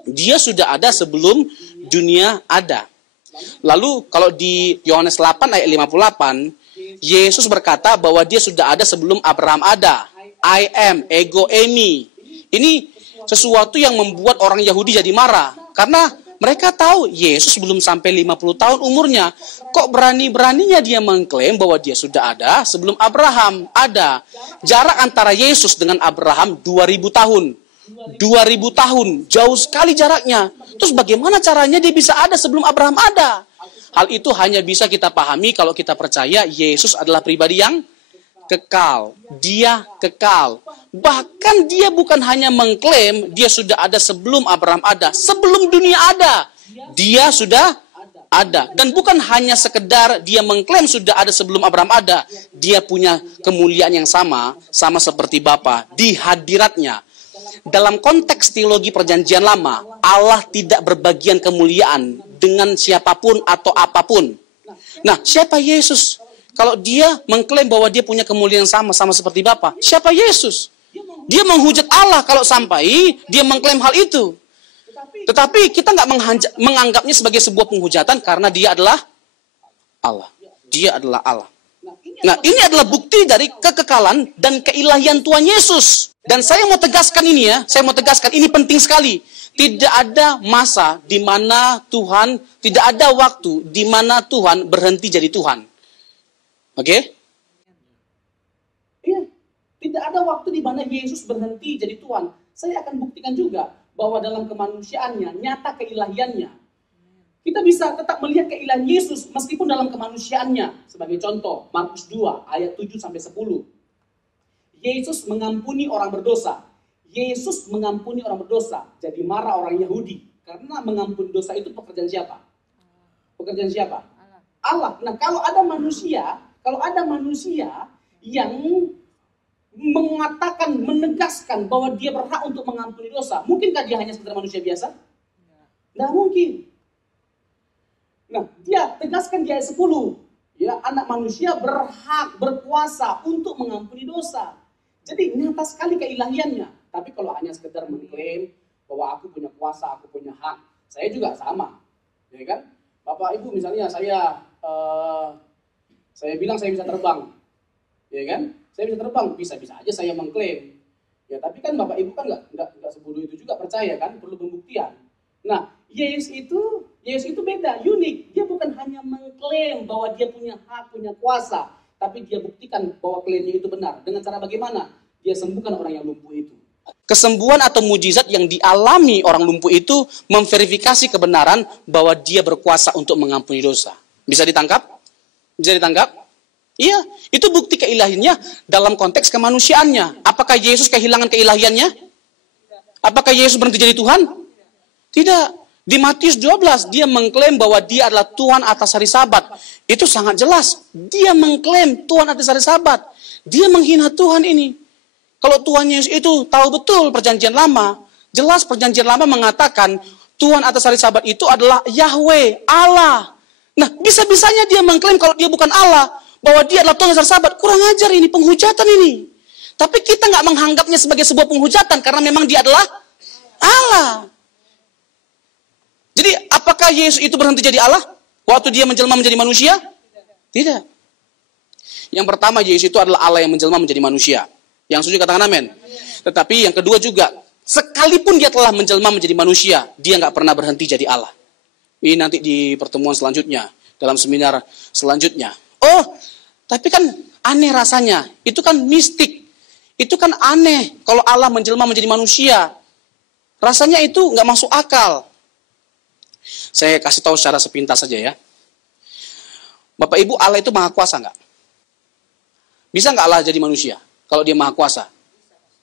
Dia sudah ada sebelum dunia ada. Lalu kalau di Yohanes 8 ayat 58, Yesus berkata bahwa dia sudah ada sebelum Abraham ada. I am, ego, eimi. Ini sesuatu yang membuat orang Yahudi jadi marah. Karena mereka tahu Yesus belum sampai 50 tahun umurnya. Kok berani-beraninya dia mengklaim bahwa dia sudah ada sebelum Abraham ada. Jarak antara Yesus dengan Abraham 2000 tahun. 2000 tahun, jauh sekali jaraknya. Terus bagaimana caranya dia bisa ada sebelum Abraham ada? Hal itu hanya bisa kita pahami kalau kita percaya Yesus adalah pribadi yang kekal. Dia kekal. Bahkan dia bukan hanya mengklaim dia sudah ada sebelum Abraham ada. Sebelum dunia ada, dia sudah ada. Dan bukan hanya sekedar dia mengklaim sudah ada sebelum Abraham ada. Dia punya kemuliaan yang sama seperti Bapa di hadiratnya. Dalam konteks teologi perjanjian lama, Allah tidak berbagian kemuliaan dengan siapapun atau apapun. Nah, siapa Yesus? Kalau dia mengklaim bahwa dia punya kemuliaan sama seperti Bapa, siapa Yesus? Dia menghujat Allah kalau sampai dia mengklaim hal itu. Tetapi kita nggak menganggapnya sebagai sebuah penghujatan karena dia adalah Allah. Dia adalah Allah. Nah, ini adalah bukti dari kekekalan dan keilahian Tuhan Yesus. Dan saya mau tegaskan ini ya, ini penting sekali. Tidak ada masa di mana Tuhan, tidak ada waktu di mana Tuhan berhenti jadi Tuhan. Oke? Iya, tidak ada waktu di mana Yesus berhenti jadi Tuhan. Saya akan buktikan juga bahwa dalam kemanusiaannya, nyata keilahiannya. Kita bisa tetap melihat keilahian Yesus meskipun dalam kemanusiaannya. Sebagai contoh, Markus 2 ayat 7-10. Yesus mengampuni orang berdosa. Yesus mengampuni orang berdosa. Jadi marah orang Yahudi. Karena mengampuni dosa itu pekerjaan siapa? Pekerjaan siapa? Allah. Nah, kalau ada manusia yang mengatakan, menegaskan bahwa dia berhak untuk mengampuni dosa, mungkinkah dia hanya sekedar manusia biasa? Tidak mungkin. Nah, dia tegaskan di ayat 10, ya, anak manusia berhak, berkuasa untuk mengampuni dosa. Jadi nyata sekali keilahiannya. Tapi kalau hanya sekedar mengklaim bahwa aku punya kuasa, aku punya hak, saya juga sama, ya kan? Bapak Ibu misalnya saya bilang saya bisa terbang, ya kan? Saya bisa terbang, bisa aja saya mengklaim. Ya, tapi kan Bapak Ibu kan nggak sebodoh itu juga percaya kan, perlu pembuktian. Nah, Yesus itu beda, unik. Dia bukan hanya mengklaim bahwa dia punya hak, punya kuasa, tapi dia buktikan bahwa klaimnya itu benar. Dengan cara bagaimana? Dia sembuhkan orang yang lumpuh itu. Kesembuhan atau mujizat yang dialami orang lumpuh itu memverifikasi kebenaran bahwa dia berkuasa untuk mengampuni dosa. Bisa ditangkap? Bisa ditangkap? Iya, itu bukti keilahiannya dalam konteks kemanusiaannya. Apakah Yesus kehilangan keilahiannya? Apakah Yesus berhenti jadi Tuhan? Tidak. Di Matius 12, dia mengklaim bahwa dia adalah Tuhan atas hari Sabat. Itu sangat jelas. Dia mengklaim Tuhan atas hari Sabat. Dia menghina Tuhan ini. Kalau Tuhan Yesus itu tahu betul perjanjian lama, jelas perjanjian lama mengatakan Tuhan atas hari Sabat itu adalah Yahweh, Allah. Nah, bisa-bisanya dia mengklaim kalau dia bukan Allah, bahwa dia adalah Tuhan atas hari Sabat. Kurang ajar ini, penghujatan ini. Tapi kita nggak menganggapnya sebagai sebuah penghujatan karena memang dia adalah Allah. Jadi apakah Yesus itu berhenti jadi Allah waktu dia menjelma menjadi manusia? Tidak. Yang pertama, Yesus itu adalah Allah yang menjelma menjadi manusia. Yang setuju katakan amin. Tetapi yang kedua juga, sekalipun dia telah menjelma menjadi manusia, dia nggak pernah berhenti jadi Allah. Ini nanti di pertemuan selanjutnya, dalam seminar selanjutnya. Oh, tapi kan aneh rasanya. Itu kan mistik. Itu kan aneh kalau Allah menjelma menjadi manusia. Rasanya itu nggak masuk akal. Saya kasih tahu secara sepintas saja ya. Bapak Ibu, Allah itu maha kuasa nggak? Bisa nggak Allah jadi manusia kalau dia maha kuasa?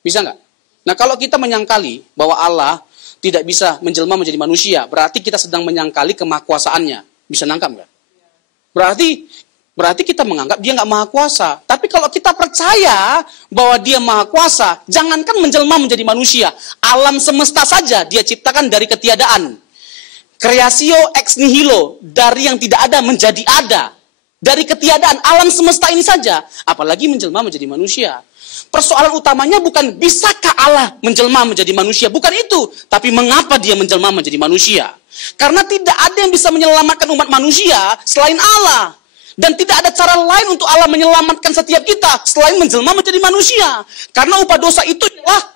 Bisa nggak? Nah, kalau kita menyangkali bahwa Allah tidak bisa menjelma menjadi manusia, berarti kita sedang menyangkali kemahakuasaannya. Bisa nangkap nggak? Berarti kita menganggap dia nggak maha kuasa. Tapi kalau kita percaya bahwa dia maha kuasa, jangankan menjelma menjadi manusia, alam semesta saja dia ciptakan dari ketiadaan. Creatio ex nihilo, dari yang tidak ada menjadi ada. Dari ketiadaan alam semesta ini saja, apalagi menjelma menjadi manusia. Persoalan utamanya bukan bisakah Allah menjelma menjadi manusia, bukan itu. Tapi mengapa dia menjelma menjadi manusia? Karena tidak ada yang bisa menyelamatkan umat manusia selain Allah. Dan tidak ada cara lain untuk Allah menyelamatkan setiap kita selain menjelma menjadi manusia. Karena upah dosa itu adalah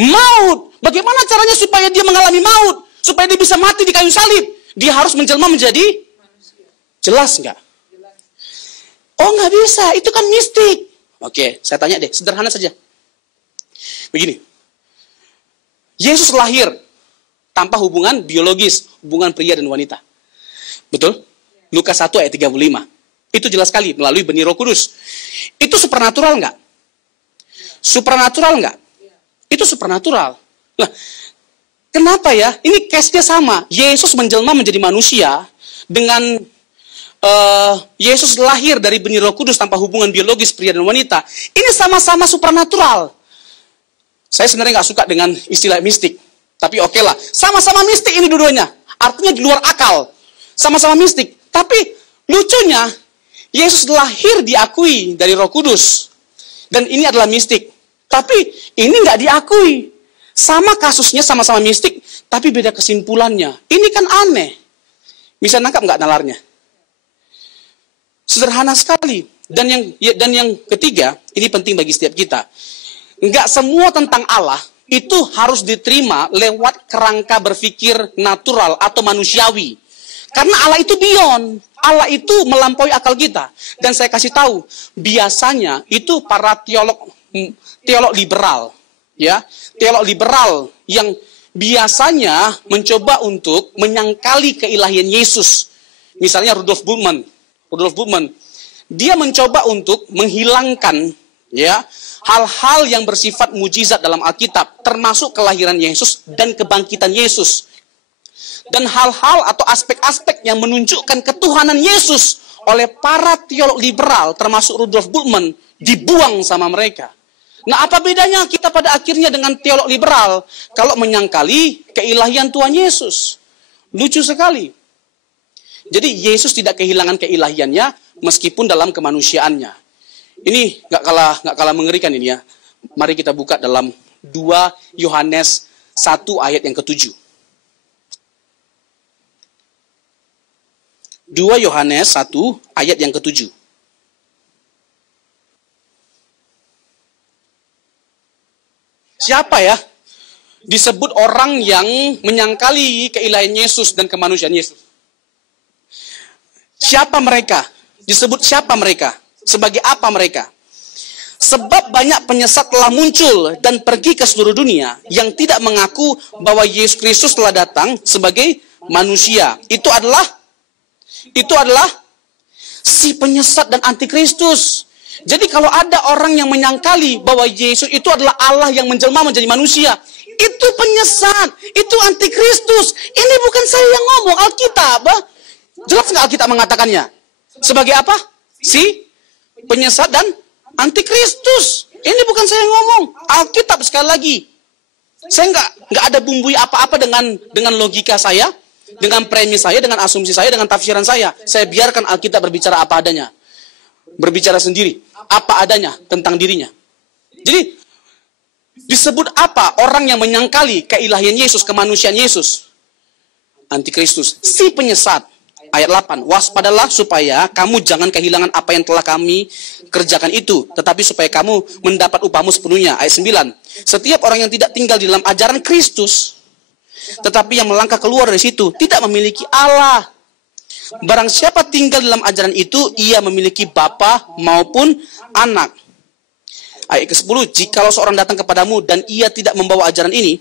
maut. Bagaimana caranya supaya dia mengalami maut? Supaya dia bisa mati di kayu salib? Dia harus menjelma menjadi manusia. Jelas nggak? Oh, nggak bisa, itu kan mistik. Oke, saya tanya deh, sederhana saja. Begini, Yesus lahir tanpa hubungan biologis, hubungan pria dan wanita. Betul? Lukas 1 ayat 35. Itu jelas sekali, melalui benih Roh Kudus. Itu supernatural nggak? Supernatural nggak? Itu supernatural. Nah, kenapa ya? Ini case-nya sama. Yesus menjelma menjadi manusia dengan Yesus lahir dari benih Roh Kudus tanpa hubungan biologis pria dan wanita. Ini sama-sama supernatural. Saya sebenarnya nggak suka dengan istilah mistik, tapi oke lah. Sama-sama mistik ini dua-duanya. Artinya di luar akal. Sama-sama mistik. Tapi lucunya, Yesus lahir diakui dari Roh Kudus. Dan ini adalah mistik. Tapi ini nggak diakui. Sama kasusnya, sama-sama mistik, tapi beda kesimpulannya. Ini kan aneh. Bisa nangkap nggak nalarnya? Sederhana sekali. Dan yang ketiga, ini penting bagi setiap kita. Enggak semua tentang Allah itu harus diterima lewat kerangka berpikir natural atau manusiawi. Karena Allah itu beyond. Allah itu melampaui akal kita. Dan saya kasih tahu, biasanya itu para teolog liberal, ya, teolog liberal yang biasanya mencoba untuk menyangkali keilahian Yesus. Misalnya Rudolf Bultmann, dia mencoba untuk menghilangkan ya hal-hal yang bersifat mujizat dalam Alkitab, termasuk kelahiran Yesus dan kebangkitan Yesus. Dan hal-hal atau aspek-aspek yang menunjukkan ketuhanan Yesus oleh para teolog liberal, termasuk Rudolf Bultmann, dibuang sama mereka. Nah, apa bedanya kita pada akhirnya dengan teolog liberal kalau menyangkali keilahian Tuhan Yesus? Lucu sekali. Jadi Yesus tidak kehilangan keilahiannya meskipun dalam kemanusiaannya. Ini nggak kalah mengerikan ini ya. Mari kita buka dalam 2 Yohanes 1 ayat yang ke-7. 2 Yohanes 1 ayat yang ke-7. Siapa ya disebut orang yang menyangkali keilahian Yesus dan kemanusiaan Yesus? Siapa mereka? Disebut siapa mereka? Sebagai apa mereka? Sebab banyak penyesat telah muncul dan pergi ke seluruh dunia yang tidak mengaku bahwa Yesus Kristus telah datang sebagai manusia. Itu adalah si penyesat dan antikristus. Jadi kalau ada orang yang menyangkali bahwa Yesus itu adalah Allah yang menjelma menjadi manusia, itu penyesat, itu antikristus. Ini bukan saya yang ngomong, Alkitab. Jelas nggak Alkitab mengatakannya? Sebagai apa? Si penyesat dan antikristus. Ini bukan saya yang ngomong, Alkitab sekali lagi. Saya nggak ada bumbui apa-apa dengan logika saya, dengan premis saya, dengan asumsi saya, dengan tafsiran saya. Saya biarkan Alkitab berbicara apa adanya. Berbicara sendiri, apa adanya tentang dirinya. Jadi, Disebut apa? Orang yang menyangkali keilahian Yesus, kemanusiaan Yesus. Antikristus, si penyesat. Ayat 8, waspadalah supaya kamu jangan kehilangan apa yang telah kami kerjakan itu, tetapi supaya kamu mendapat upahmu sepenuhnya. Ayat 9, setiap orang yang tidak tinggal di dalam ajaran Kristus, tetapi yang melangkah keluar dari situ, tidak memiliki Allah. Barang siapa tinggal dalam ajaran itu, ia memiliki bapa maupun anak. Ayat ke-10, jikalau seorang datang kepadamu dan ia tidak membawa ajaran ini,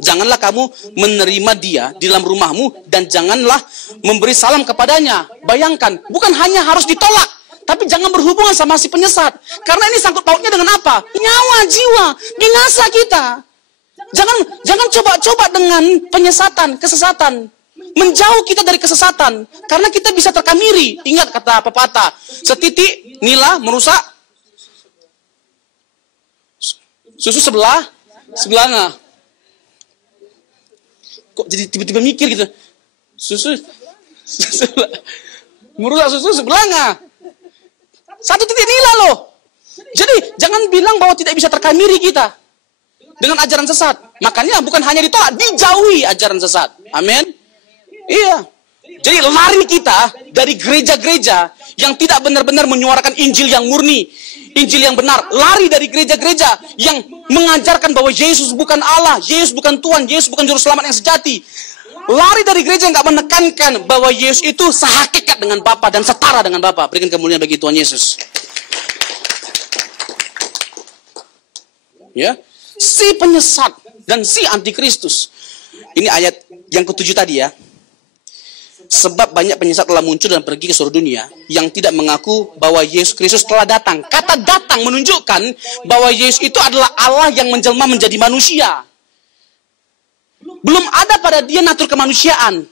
janganlah kamu menerima dia di dalam rumahmu dan janganlah memberi salam kepadanya. Bayangkan, bukan hanya harus ditolak, tapi jangan berhubungan sama si penyesat. Karena ini sangkut pautnya dengan apa? Nyawa, jiwa, binasa kita. Jangan coba-coba dengan penyesatan, kesesatan. Menjauh kita dari kesesatan. Karena kita bisa terkamiri. Ingat kata pepatah, setitik nila merusak susu sebelanga. Kok jadi tiba-tiba mikir gitu? Merusak susu sebelanga. Satu titik nila loh. Jadi jangan bilang bahwa tidak bisa terkamiri kita dengan ajaran sesat. Makanya bukan hanya ditolak, dijauhi ajaran sesat. Amin. Iya. Jadi lari kita dari gereja-gereja yang tidak benar-benar menyuarakan Injil yang murni, Injil yang benar. Lari dari gereja-gereja yang mengajarkan bahwa Yesus bukan Allah, Yesus bukan Tuhan, Yesus bukan juru selamat yang sejati. Lari dari gereja yang tidak menekankan bahwa Yesus itu sehakikat dengan Bapa dan setara dengan Bapa. Berikan kemuliaan bagi Tuhan Yesus. Ya, si penyesat dan si antikristus. Ini ayat yang ke-7 tadi ya. Sebab banyak penyesat telah muncul dan pergi ke seluruh dunia yang tidak mengaku bahwa Yesus Kristus telah datang. Kata datang menunjukkan bahwa Yesus itu adalah Allah yang menjelma menjadi manusia. Belum ada pada dia natur kemanusiaan.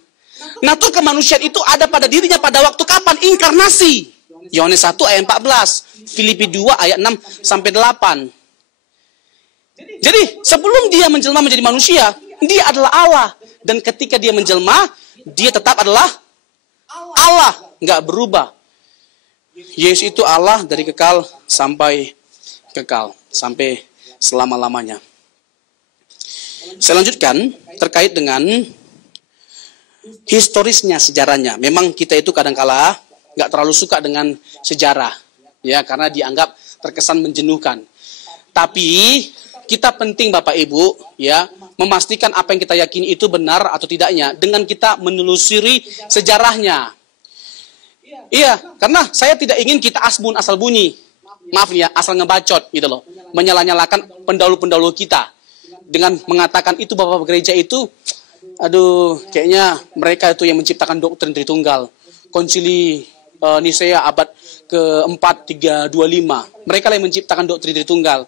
Natur kemanusiaan itu ada pada dirinya pada waktu kapan? Inkarnasi. Yohanes 1 ayat 14. Filipi 2 ayat 6 sampai 8. Jadi sebelum dia menjelma menjadi manusia, dia adalah Allah. Dan ketika dia menjelma, dia tetap adalah Allah, nggak berubah. Yesus itu Allah dari kekal sampai kekal, sampai selama-lamanya. Saya lanjutkan terkait dengan historisnya, sejarahnya. Memang kita itu kadang-kala nggak terlalu suka dengan sejarah, ya, karena dianggap terkesan menjenuhkan. Tapi kita penting Bapak Ibu, ya, memastikan apa yang kita yakini itu benar atau tidaknya dengan kita menelusuri sejarahnya. Iya, karena saya tidak ingin kita asbun asal bunyi. Maaf ya, asal ngebacot gitu loh. Menyala-nyalakan pendahulu-pendahulu kita dengan mengatakan itu Bapak gereja itu, aduh, kayaknya mereka itu yang menciptakan doktrin Tritunggal. Konsili Nisea abad ke-4 325. Mereka yang menciptakan doktrin Tritunggal.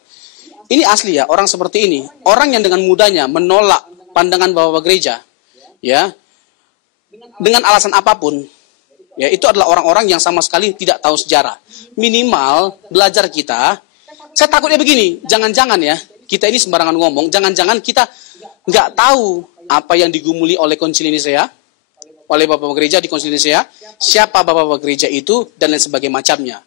Ini asli ya, orang seperti ini, orang yang dengan mudahnya menolak pandangan Bapak gereja, ya, dengan alasan apapun, ya, itu adalah orang-orang yang sama sekali tidak tahu sejarah. Minimal belajar kita. Saya takutnya begini, jangan-jangan ya, kita ini sembarangan ngomong, jangan-jangan kita nggak tahu apa yang digumuli oleh Konsili Nisea, oleh Bapak gereja di Konsili Nisea, siapa Bapak gereja itu dan lain sebagainya macamnya.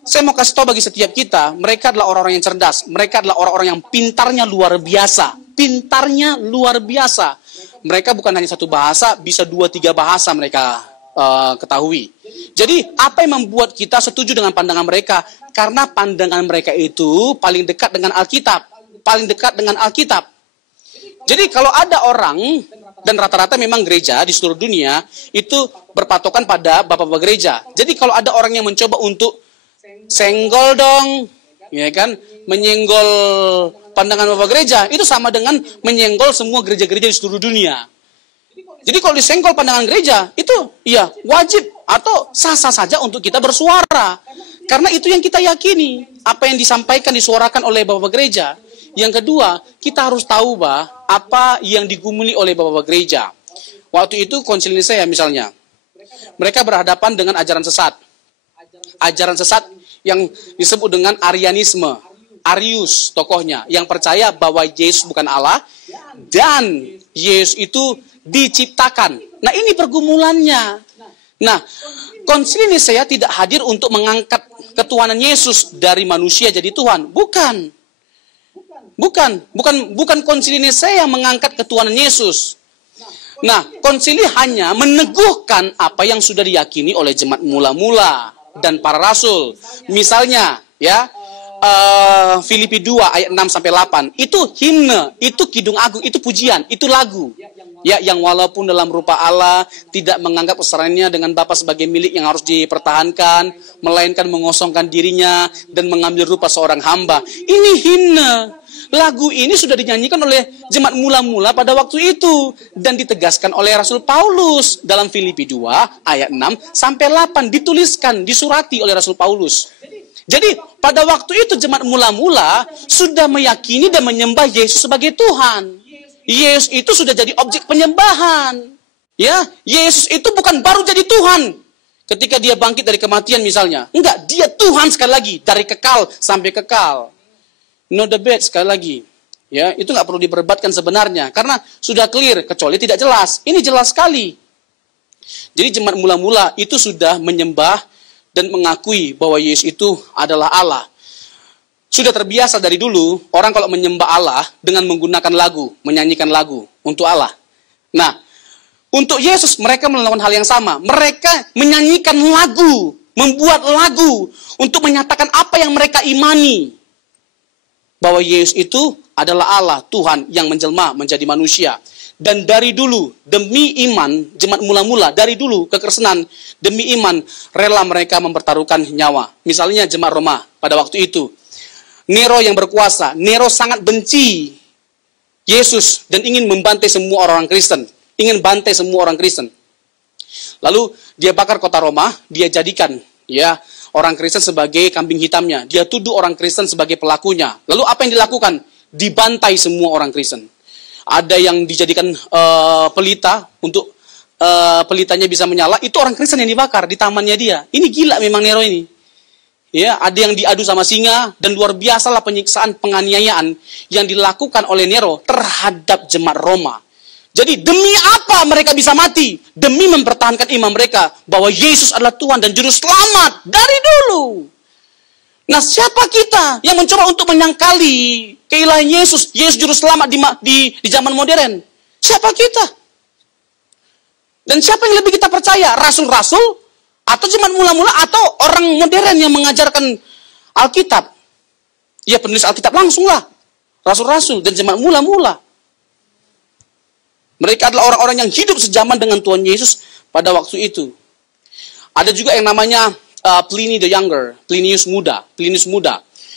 Saya mau kasih tahu bagi setiap kita, mereka adalah orang-orang yang cerdas. Mereka adalah orang-orang yang pintarnya luar biasa. Pintarnya luar biasa. Mereka bukan hanya satu bahasa, bisa 2-3 bahasa mereka ketahui. Jadi, apa yang membuat kita setuju dengan pandangan mereka? Karena pandangan mereka itu paling dekat dengan Alkitab. Paling dekat dengan Alkitab. Jadi, kalau ada orang, dan rata-rata memang gereja di seluruh dunia, itu berpatokan pada bapak-bapak gereja. Jadi, kalau ada orang yang mencoba untuk senggol dong, ya kan, menyenggol pandangan Bapak gereja, itu sama dengan menyenggol semua gereja-gereja di seluruh dunia. Jadi kalau disenggol pandangan gereja, itu ya wajib atau sah-sah saja untuk kita bersuara. Karena itu yang kita yakini, apa yang disampaikan, disuarakan oleh Bapak gereja. Yang kedua, kita harus tahu apa yang digumuli oleh Bapak gereja. Waktu itu Konsili Nisea misalnya, mereka berhadapan dengan ajaran sesat. Ajaran sesat yang disebut dengan Arianisme. Arius tokohnya yang percaya bahwa Yesus bukan Allah dan Yesus itu diciptakan. Nah, ini pergumulannya. Nah, Konsili Nisea tidak hadir untuk mengangkat ketuhanan Yesus dari manusia jadi Tuhan. Bukan. Bukan konsili Nisea yang mengangkat ketuhanan Yesus. Nah, konsili hanya meneguhkan apa yang sudah diyakini oleh jemaat mula-mula dan para rasul. Misalnya, ya, Filipi 2 ayat 6 sampai 8. Itu himne, itu kidung agung, itu pujian, itu lagu. Ya, yang walaupun dalam rupa Allah tidak menganggap pesarannya dengan Bapa sebagai milik yang harus dipertahankan, melainkan mengosongkan dirinya dan mengambil rupa seorang hamba. Ini himne. Lagu ini sudah dinyanyikan oleh jemaat mula-mula pada waktu itu dan ditegaskan oleh Rasul Paulus dalam Filipi 2 ayat 6 sampai 8, dituliskan, disurati oleh Rasul Paulus. Jadi pada waktu itu jemaat mula-mula sudah meyakini dan menyembah Yesus sebagai Tuhan. Yesus itu sudah jadi objek penyembahan. Ya, Yesus itu bukan baru jadi Tuhan ketika dia bangkit dari kematian misalnya. Enggak, dia Tuhan sekali lagi dari kekal sampai kekal. No debate sekali lagi. Ya, itu nggak perlu diperdebatkan sebenarnya karena sudah clear kecuali tidak jelas. Ini jelas sekali. Jadi jemaat mula-mula itu sudah menyembah dan mengakui bahwa Yesus itu adalah Allah. Sudah terbiasa dari dulu orang kalau menyembah Allah dengan menggunakan lagu, menyanyikan lagu untuk Allah. Nah, untuk Yesus mereka melakukan hal yang sama. Mereka menyanyikan lagu, membuat lagu untuk menyatakan apa yang mereka imani. Bahwa Yesus itu adalah Allah, Tuhan yang menjelma menjadi manusia. Dan dari dulu, demi iman, jemaat mula-mula, dari dulu kekristenan, demi iman, rela mereka mempertaruhkan nyawa. Misalnya jemaat Roma pada waktu itu. Nero yang berkuasa, Nero sangat benci Yesus dan ingin membantai semua orang Kristen. Ingin bantai semua orang Kristen. Lalu dia bakar kota Roma, dia jadikan orang Kristen sebagai kambing hitamnya. Dia tuduh orang Kristen sebagai pelakunya. Lalu apa yang dilakukan? Dibantai semua orang Kristen. Ada yang dijadikan pelita untuk pelitanya bisa menyala. Itu orang Kristen yang dibakar di tamannya dia. Ini gila memang Nero ini. Ya, ada yang diadu sama singa dan luar biasalah penyiksaan, penganiayaan yang dilakukan oleh Nero terhadap jemaat Roma. Jadi demi apa mereka bisa mati? Demi mempertahankan iman mereka bahwa Yesus adalah Tuhan dan Juru Selamat dari dulu. Nah, siapa kita yang mencoba untuk menyangkali keilahian Yesus, Juru Selamat di zaman modern? Siapa kita? Dan siapa yang lebih kita percaya? Rasul-rasul atau jemaat mula-mula atau orang modern yang mengajarkan Alkitab? Ya, penulis Alkitab langsunglah. Rasul-rasul dan jemaat mula-mula. Mereka adalah orang-orang yang hidup sejaman dengan Tuhan Yesus pada waktu itu. Ada juga yang namanya Pliny the Younger, Plinius Muda.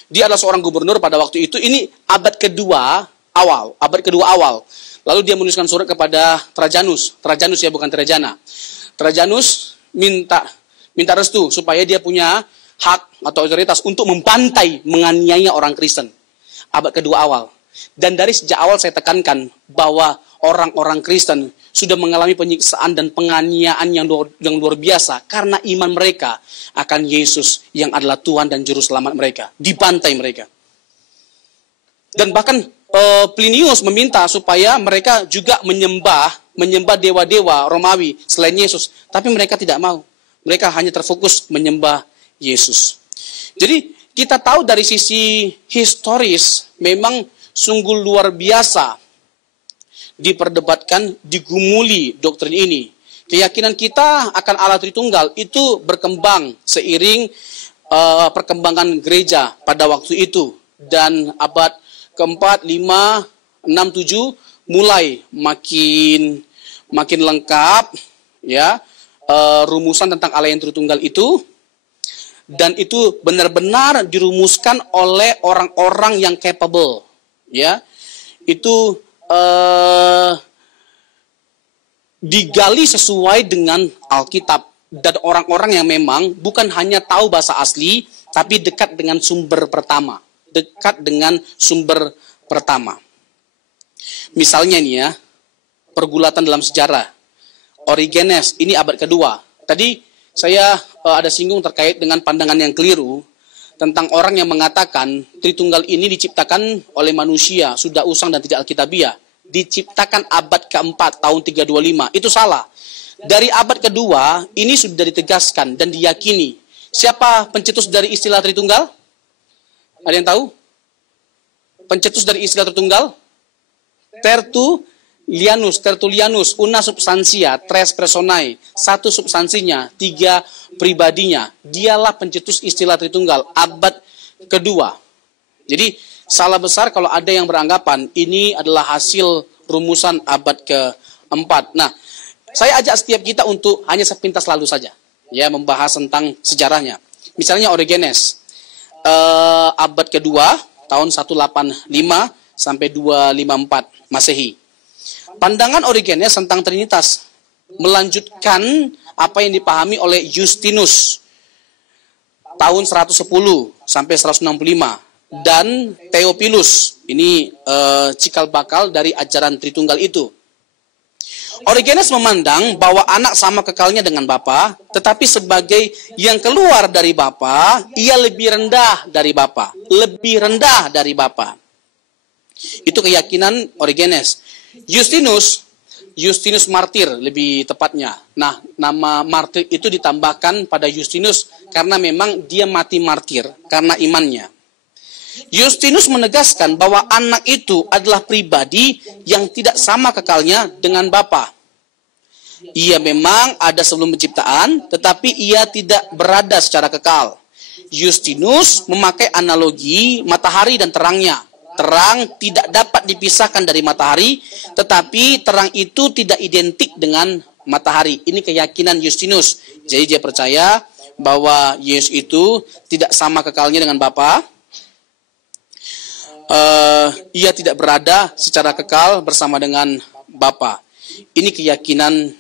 Dia adalah seorang gubernur pada waktu itu. Ini abad kedua awal. Lalu dia menuliskan surat kepada Trajanus ya, bukan Trajana. Trajanus minta restu supaya dia punya hak atau otoritas untuk membantai, menganiaya orang Kristen. Abad kedua awal. Dan dari sejak awal saya tekankan bahwa orang-orang Kristen sudah mengalami penyiksaan dan penganiayaan yang luar biasa karena iman mereka akan Yesus yang adalah Tuhan dan Juru Selamat mereka. Dibantai mereka. Dan bahkan Plinius meminta supaya mereka juga menyembah dewa-dewa Romawi selain Yesus. Tapi mereka tidak mau. Mereka hanya terfokus menyembah Yesus. Jadi kita tahu dari sisi historis memang sungguh luar biasa diperdebatkan, digumuli doktrin ini. Keyakinan kita akan Allah Tritunggal itu berkembang seiring perkembangan gereja pada waktu itu. Dan abad keempat, 5, 6, 7 mulai makin lengkap ya rumusan tentang Allah yang Tritunggal itu. Dan itu benar-benar dirumuskan oleh orang-orang yang capable. Ya, itu digali sesuai dengan Alkitab. Dan orang-orang yang memang bukan hanya tahu bahasa asli, tapi dekat dengan sumber pertama. Misalnya nih ya, pergulatan dalam sejarah. Origenes, ini abad kedua. Tadi saya ada singgung terkait dengan pandangan yang keliru tentang orang yang mengatakan Tritunggal ini diciptakan oleh manusia, sudah usang dan tidak alkitabiah. Diciptakan abad keempat, tahun 325. Itu salah. Dari abad kedua, ini sudah ditegaskan dan diyakini. Siapa pencetus dari istilah Tritunggal? Ada yang tahu? pencetus dari istilah Tritunggal? Tertullianus, una substantia, tres personae, satu substansinya, tiga pribadinya. Dialah pencetus istilah Tritunggal, abad kedua. Jadi salah besar kalau ada yang beranggapan ini adalah hasil rumusan abad keempat. Nah, saya ajak setiap kita untuk hanya sepintas lalu saja, ya, membahas tentang sejarahnya. Misalnya Origenes, abad kedua, tahun 185 sampai 254 Masehi. Pandangan Origenes tentang Trinitas melanjutkan apa yang dipahami oleh Justinus tahun 110 sampai 165 dan Theophilus. Ini cikal bakal dari ajaran Tritunggal itu. Origenes memandang bahwa anak sama kekalnya dengan Bapa, tetapi sebagai yang keluar dari Bapa, ia lebih rendah dari Bapa. Lebih rendah dari Bapa. Itu keyakinan Origenes. Justinus martir lebih tepatnya. Nah, nama martir itu ditambahkan pada Justinus karena memang dia mati martir karena imannya. Justinus menegaskan bahwa anak itu adalah pribadi yang tidak sama kekalnya dengan Bapa. Ia memang ada sebelum penciptaan, tetapi ia tidak berada secara kekal. Justinus memakai analogi matahari dan terangnya. Terang tidak dapat dipisahkan dari matahari, tetapi terang itu tidak identik dengan matahari. Ini keyakinan Justinus. Jadi dia percaya bahwa Yesus itu tidak sama kekalnya dengan Bapa. Ia tidak berada secara kekal bersama dengan Bapa. Ini keyakinan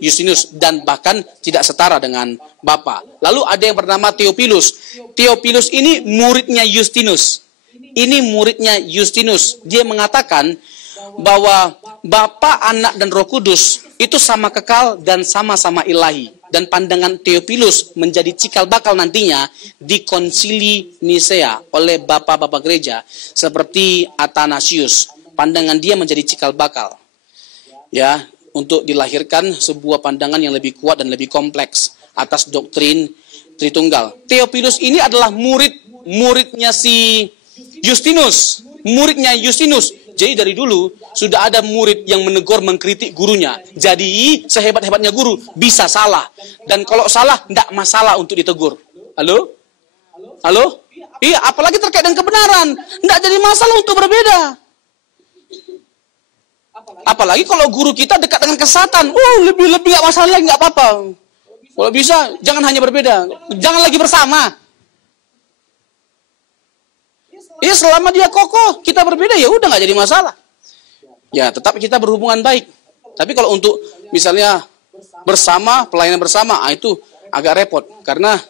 Justinus dan bahkan tidak setara dengan Bapa. Lalu ada yang bernama Theophilus. Theophilus ini muridnya Justinus. Ini muridnya Justinus. Dia mengatakan bahwa Bapa, Anak, dan Roh Kudus itu sama kekal dan sama-sama ilahi. Dan pandangan Theophilus menjadi cikal bakal nantinya di konsili Nisea oleh bapak-bapak gereja seperti Athanasius. Pandangan dia menjadi cikal bakal, ya, untuk dilahirkan sebuah pandangan yang lebih kuat dan lebih kompleks atas doktrin Tritunggal. Theophilus ini adalah muridnya si Justinus, muridnya Justinus. Jadi dari dulu sudah ada murid yang menegur, mengkritik gurunya. Jadi sehebat-hebatnya guru bisa salah. Dan kalau salah, tidak masalah untuk ditegur. Halo? Halo? Iya, apalagi terkait dengan kebenaran. Tidak jadi masalah untuk berbeda. Apalagi kalau guru kita dekat dengan kesesatan. Lebih-lebih nggak masalah, nggak apa-apa. Kalau bisa, jangan hanya berbeda. Jangan lagi bersama. Ya selama dia kokoh, kita berbeda, ya udah nggak jadi masalah. Ya tetap kita berhubungan baik. Tapi kalau untuk misalnya bersama, pelayanan bersama, itu agak repot. Karena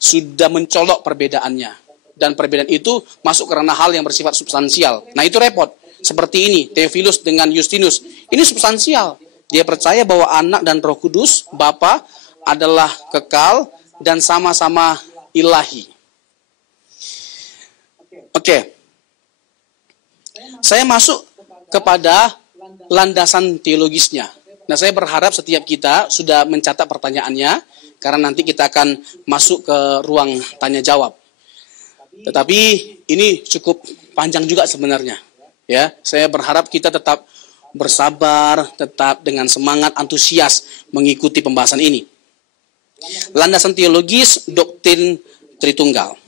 sudah mencolok perbedaannya. Dan perbedaan itu masuk karena hal yang bersifat substansial. Nah itu repot. Seperti ini, Theophilus dengan Justinus. Ini substansial. Dia percaya bahwa Anak dan Roh Kudus, Bapa, adalah kekal dan sama-sama ilahi. Oke, saya masuk kepada landasan teologisnya. Nah, saya berharap setiap kita sudah mencatat pertanyaannya, karena nanti kita akan masuk ke ruang tanya jawab. Tetapi ini cukup panjang juga sebenarnya. Ya, saya berharap kita tetap bersabar, tetap dengan semangat, antusias mengikuti pembahasan ini. Landasan teologis doktrin Tritunggal.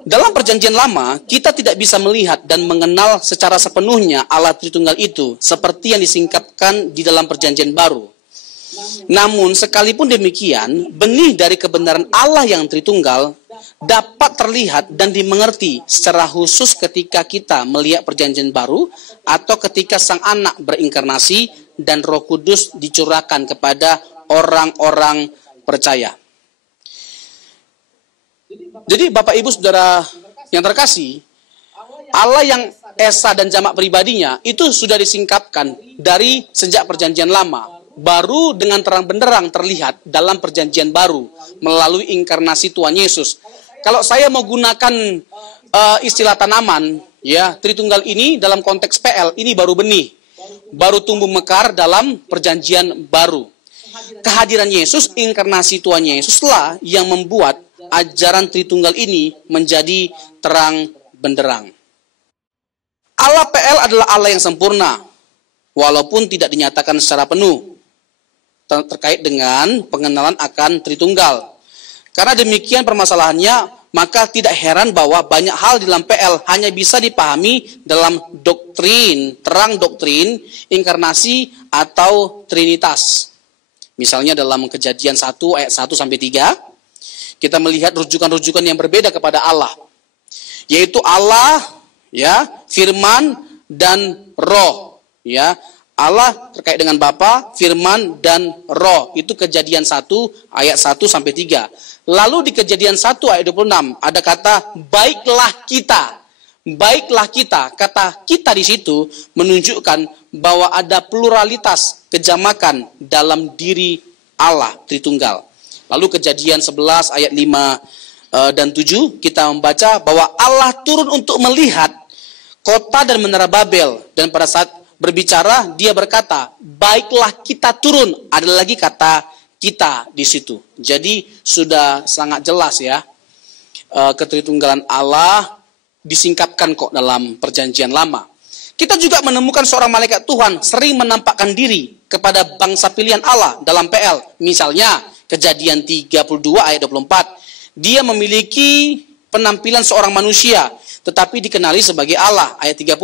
Dalam perjanjian lama, kita tidak bisa melihat dan mengenal secara sepenuhnya Allah Tritunggal itu, seperti yang disingkapkan di dalam perjanjian baru. Namun, sekalipun demikian, benih dari kebenaran Allah yang Tritunggal dapat terlihat dan dimengerti secara khusus ketika kita melihat perjanjian baru, atau ketika Sang Anak berinkarnasi dan Roh Kudus dicurahkan kepada orang-orang percaya. Jadi Bapak Ibu Saudara yang terkasih, Allah yang Esa dan jamak pribadinya itu sudah disingkapkan dari sejak perjanjian lama. Baru dengan terang benderang terlihat dalam perjanjian baru melalui inkarnasi Tuhan Yesus. Kalau saya mau gunakan istilah tanaman, ya, Tritunggal ini dalam konteks PL ini baru benih, baru tumbuh mekar dalam perjanjian baru. Kehadiran Yesus, inkarnasi Tuhan Yesuslah yang membuat ajaran Tritunggal ini menjadi terang benderang. Allah PL adalah Allah yang sempurna, walaupun tidak dinyatakan secara penuh terkait dengan pengenalan akan Tritunggal. Karena demikian permasalahannya, maka tidak heran bahwa banyak hal di dalam PL hanya bisa dipahami dalam doktrin, terang doktrin, inkarnasi atau trinitas. Misalnya dalam Kejadian 1 ayat 1-3, kita melihat rujukan-rujukan yang berbeda kepada Allah. Yaitu Allah, ya, firman dan roh, ya. Allah terkait dengan Bapa, firman dan roh. Itu Kejadian 1 ayat 1-3. Lalu di Kejadian 1 ayat 26 ada kata baiklah kita. Baiklah kita. Kata kita di situ menunjukkan bahwa ada pluralitas kejamakan dalam diri Allah Tritunggal. Lalu Kejadian 11 ayat 5 dan 7 kita membaca bahwa Allah turun untuk melihat kota dan menara Babel, dan pada saat berbicara dia berkata, baiklah kita turun. Ada lagi kata kita di situ. Jadi sudah sangat jelas ya, ketritunggalan Allah disingkapkan kok dalam Perjanjian Lama. Kita juga menemukan seorang malaikat Tuhan sering menampakkan diri kepada bangsa pilihan Allah dalam PL. Misalnya Kejadian 32 ayat 24. Dia memiliki penampilan seorang manusia, tetapi dikenali sebagai Allah. Ayat 30.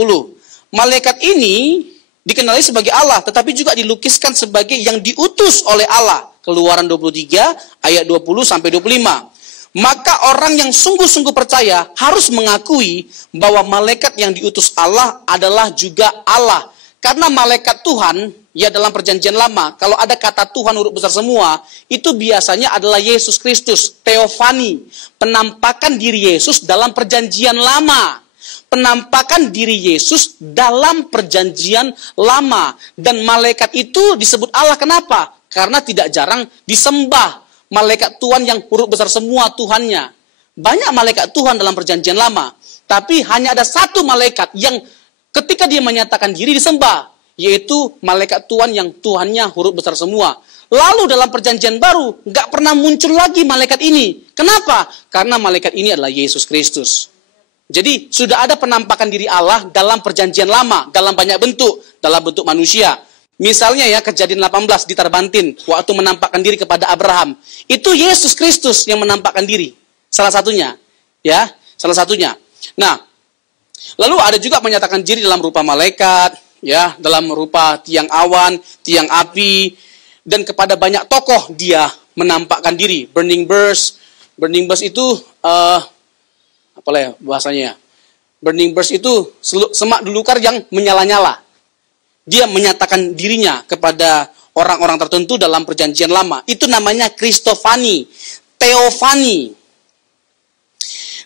Malaikat ini dikenali sebagai Allah, tetapi juga dilukiskan sebagai yang diutus oleh Allah. Keluaran 23 ayat 20-25. Maka orang yang sungguh-sungguh percaya harus mengakui bahwa malaikat yang diutus Allah adalah juga Allah. Karena malaikat Tuhan, ya dalam Perjanjian Lama, kalau ada kata Tuhan huruf besar semua, itu biasanya adalah Yesus Kristus, teofani, penampakan diri Yesus dalam Perjanjian Lama. Penampakan diri Yesus dalam Perjanjian Lama. Dan malaikat itu disebut Allah. Kenapa? Karena tidak jarang disembah malaikat Tuhan yang huruf besar semua Tuhannya. Banyak malaikat Tuhan dalam Perjanjian Lama, tapi hanya ada satu malaikat yang ketika dia menyatakan diri disembah, yaitu malaikat Tuhan yang Tuhannya huruf besar semua. Lalu dalam Perjanjian Baru nggak pernah muncul lagi malaikat ini. Kenapa? Karena malaikat ini adalah Yesus Kristus. Jadi sudah ada penampakan diri Allah dalam Perjanjian Lama, dalam banyak bentuk, dalam bentuk manusia. Misalnya ya Kejadian 18 di Tarbantin, waktu menampakkan diri kepada Abraham. Itu Yesus Kristus yang menampakkan diri. Salah satunya. Ya, salah satunya. Nah, lalu ada juga menyatakan diri dalam rupa malaikat, ya, dalam rupa tiang awan, tiang api, dan kepada banyak tokoh dia menampakkan diri. Burning Bush itu apa ya bahasanya? Burning Bush itu semak belukar yang menyala-nyala. Dia menyatakan dirinya kepada orang-orang tertentu dalam Perjanjian Lama. Itu namanya Kristofani, Teofani.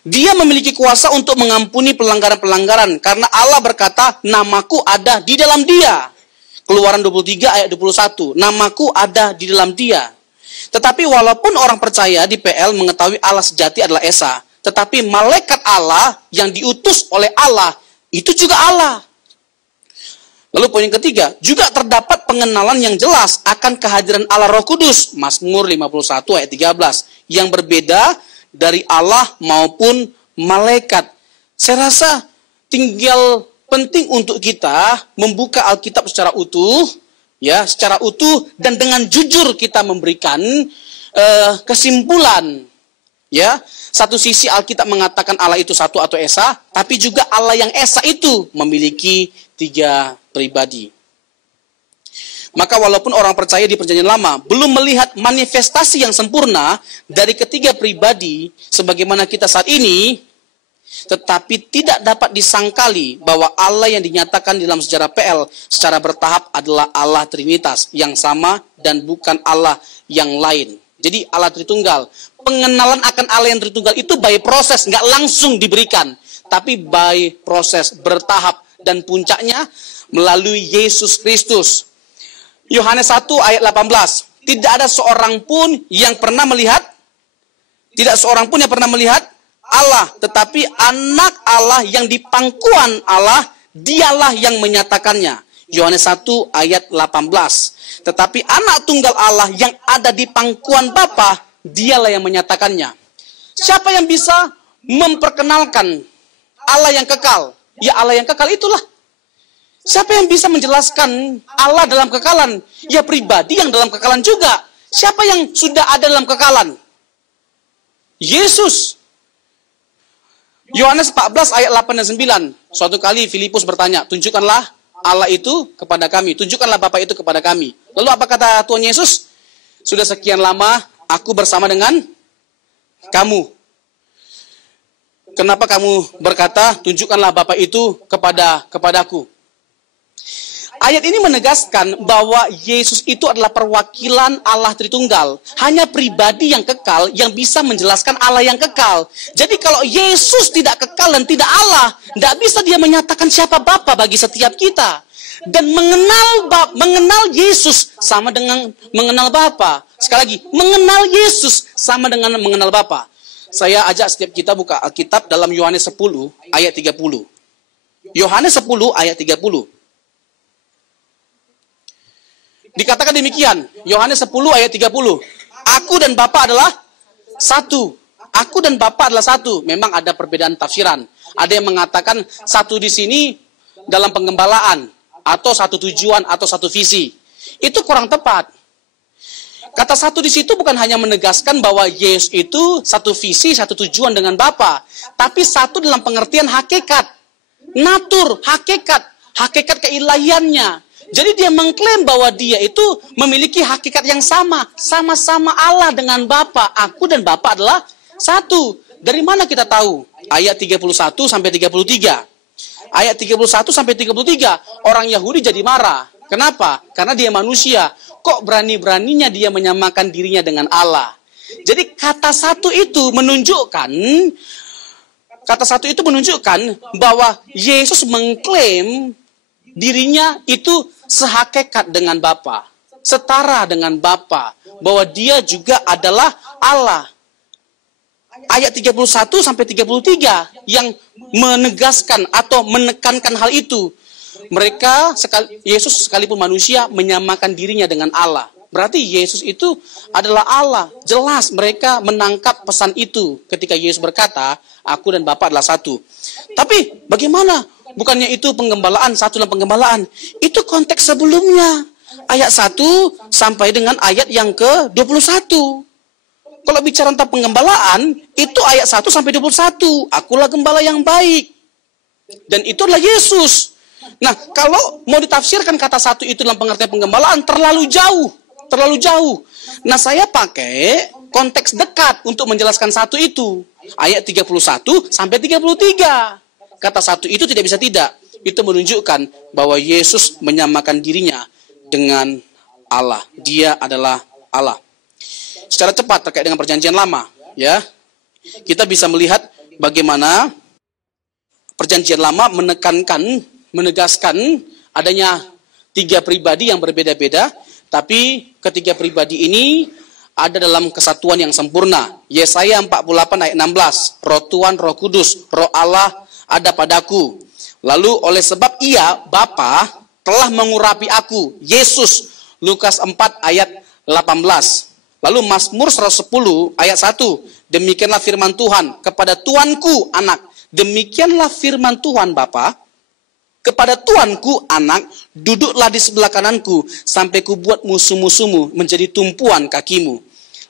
Dia memiliki kuasa untuk mengampuni pelanggaran-pelanggaran karena Allah berkata, namaku ada di dalam dia. Keluaran 23 ayat 21, namaku ada di dalam dia. Tetapi walaupun orang percaya di PL mengetahui Allah sejati adalah Esa, tetapi malaikat Allah yang diutus oleh Allah, itu juga Allah. Lalu poin yang ketiga, juga terdapat pengenalan yang jelas akan kehadiran Allah Roh Kudus, Mazmur 51 ayat 13, yang berbeda dari Allah maupun malaikat. Saya rasa tinggal penting untuk kita membuka Alkitab secara utuh, ya, secara utuh dan dengan jujur kita memberikan kesimpulan. Ya, satu sisi Alkitab mengatakan Allah itu satu atau Esa, tapi juga Allah yang Esa itu memiliki 3 pribadi. Maka walaupun orang percaya di Perjanjian Lama belum melihat manifestasi yang sempurna dari ketiga pribadi sebagaimana kita saat ini, tetapi tidak dapat disangkali bahwa Allah yang dinyatakan dalam sejarah PL secara bertahap adalah Allah Trinitas yang sama dan bukan Allah yang lain. Jadi Allah Tritunggal. Pengenalan akan Allah yang Tritunggal itu by proses, nggak langsung diberikan, tapi by proses, bertahap, dan puncaknya melalui Yesus Kristus. Yohanes 1 ayat 18. Tidak ada seorang pun yang pernah melihat, tidak seorang pun yang pernah melihat Allah, tetapi anak Allah yang di pangkuan Allah, dialah yang menyatakannya. Yohanes 1 ayat 18. Tetapi anak tunggal Allah yang ada di pangkuan Bapa, dialah yang menyatakannya. Siapa yang bisa memperkenalkan Allah yang kekal? Ya Allah yang kekal itulah. Siapa yang bisa menjelaskan Allah dalam kekalan? Ya pribadi yang dalam kekalan juga. Siapa yang sudah ada dalam kekalan? Yesus. Yohanes 14 ayat 8 dan 9. Suatu kali Filipus bertanya, tunjukkanlah Allah itu kepada kami. Tunjukkanlah Bapa itu kepada kami. Lalu apa kata Tuhan Yesus? Sudah sekian lama aku bersama dengan kamu. Kenapa kamu berkata, tunjukkanlah Bapa itu kepadaku? Ayat ini menegaskan bahwa Yesus itu adalah perwakilan Allah Tritunggal. Hanya pribadi yang kekal yang bisa menjelaskan Allah yang kekal. Jadi kalau Yesus tidak kekal dan tidak Allah, tidak bisa dia menyatakan siapa Bapa bagi setiap kita. Dan mengenal Yesus sama dengan mengenal Bapa. Sekali lagi, mengenal Yesus sama dengan mengenal Bapa. Saya ajak setiap kita buka Alkitab dalam Yohanes 10 ayat 30. Yohanes 10 ayat 30. Dikatakan demikian, Yohanes 10 ayat 30. Aku dan Bapa adalah satu. Aku dan Bapa adalah satu. Memang ada perbedaan tafsiran. Ada yang mengatakan satu di sini dalam penggembalaan, atau satu tujuan, atau satu visi. Itu kurang tepat. Kata satu di situ bukan hanya menegaskan bahwa Yesus itu satu visi, satu tujuan dengan Bapa, tapi satu dalam pengertian hakikat, natur, hakikat keilahiannya. Jadi dia mengklaim bahwa dia itu memiliki hakikat yang sama-sama Allah dengan Bapa. Aku dan Bapa adalah satu. Dari mana kita tahu? Ayat 31 sampai 33. Ayat 31 sampai 33, orang Yahudi jadi marah. Kenapa? Karena dia manusia. Kok berani-beraninya dia menyamakan dirinya dengan Allah? Jadi kata satu itu menunjukkan bahwa Yesus mengklaim dirinya itu sehakikat dengan Bapa, setara dengan Bapa, bahwa dia juga adalah Allah. Ayat 31 sampai 33 yang menegaskan atau menekankan hal itu. Yesus sekalipun manusia menyamakan dirinya dengan Allah. Berarti Yesus itu adalah Allah. Jelas mereka menangkap pesan itu ketika Yesus berkata, aku dan Bapa adalah satu. Tapi bagaimana? Bukannya itu penggembalaan, satu dalam penggembalaan. Itu konteks sebelumnya. Ayat 1 sampai dengan ayat yang ke-21. Kalau bicara tentang penggembalaan, itu ayat 1 sampai 21. Akulah gembala yang baik. Dan itu adalah Yesus. Nah, kalau mau ditafsirkan kata satu itu dalam pengertian penggembalaan, terlalu jauh. Nah, saya pakai konteks dekat untuk menjelaskan satu itu. Ayat 31 sampai 33. Kata satu itu tidak bisa tidak. Itu menunjukkan bahwa Yesus menyamakan dirinya dengan Allah. Dia adalah Allah. Secara cepat terkait dengan perjanjian lama, ya. Kita bisa melihat bagaimana perjanjian lama menegaskan adanya tiga pribadi yang berbeda-beda, tapi ketiga pribadi ini ada dalam kesatuan yang sempurna. Yesaya 48 ayat 16. Roh Tuhan, Roh Kudus, Roh Allah ada padaku. Lalu oleh sebab ia, Bapa, telah mengurapi aku. Yesus, Lukas 4 ayat 18. Lalu Mazmur 110 ayat 1. Demikianlah firman Tuhan kepada Tuanku anak. Demikianlah firman Tuhan Bapa kepada Tuanku anak, duduklah di sebelah kananku sampai kubuat musuh-musuhmu menjadi tumpuan kakimu.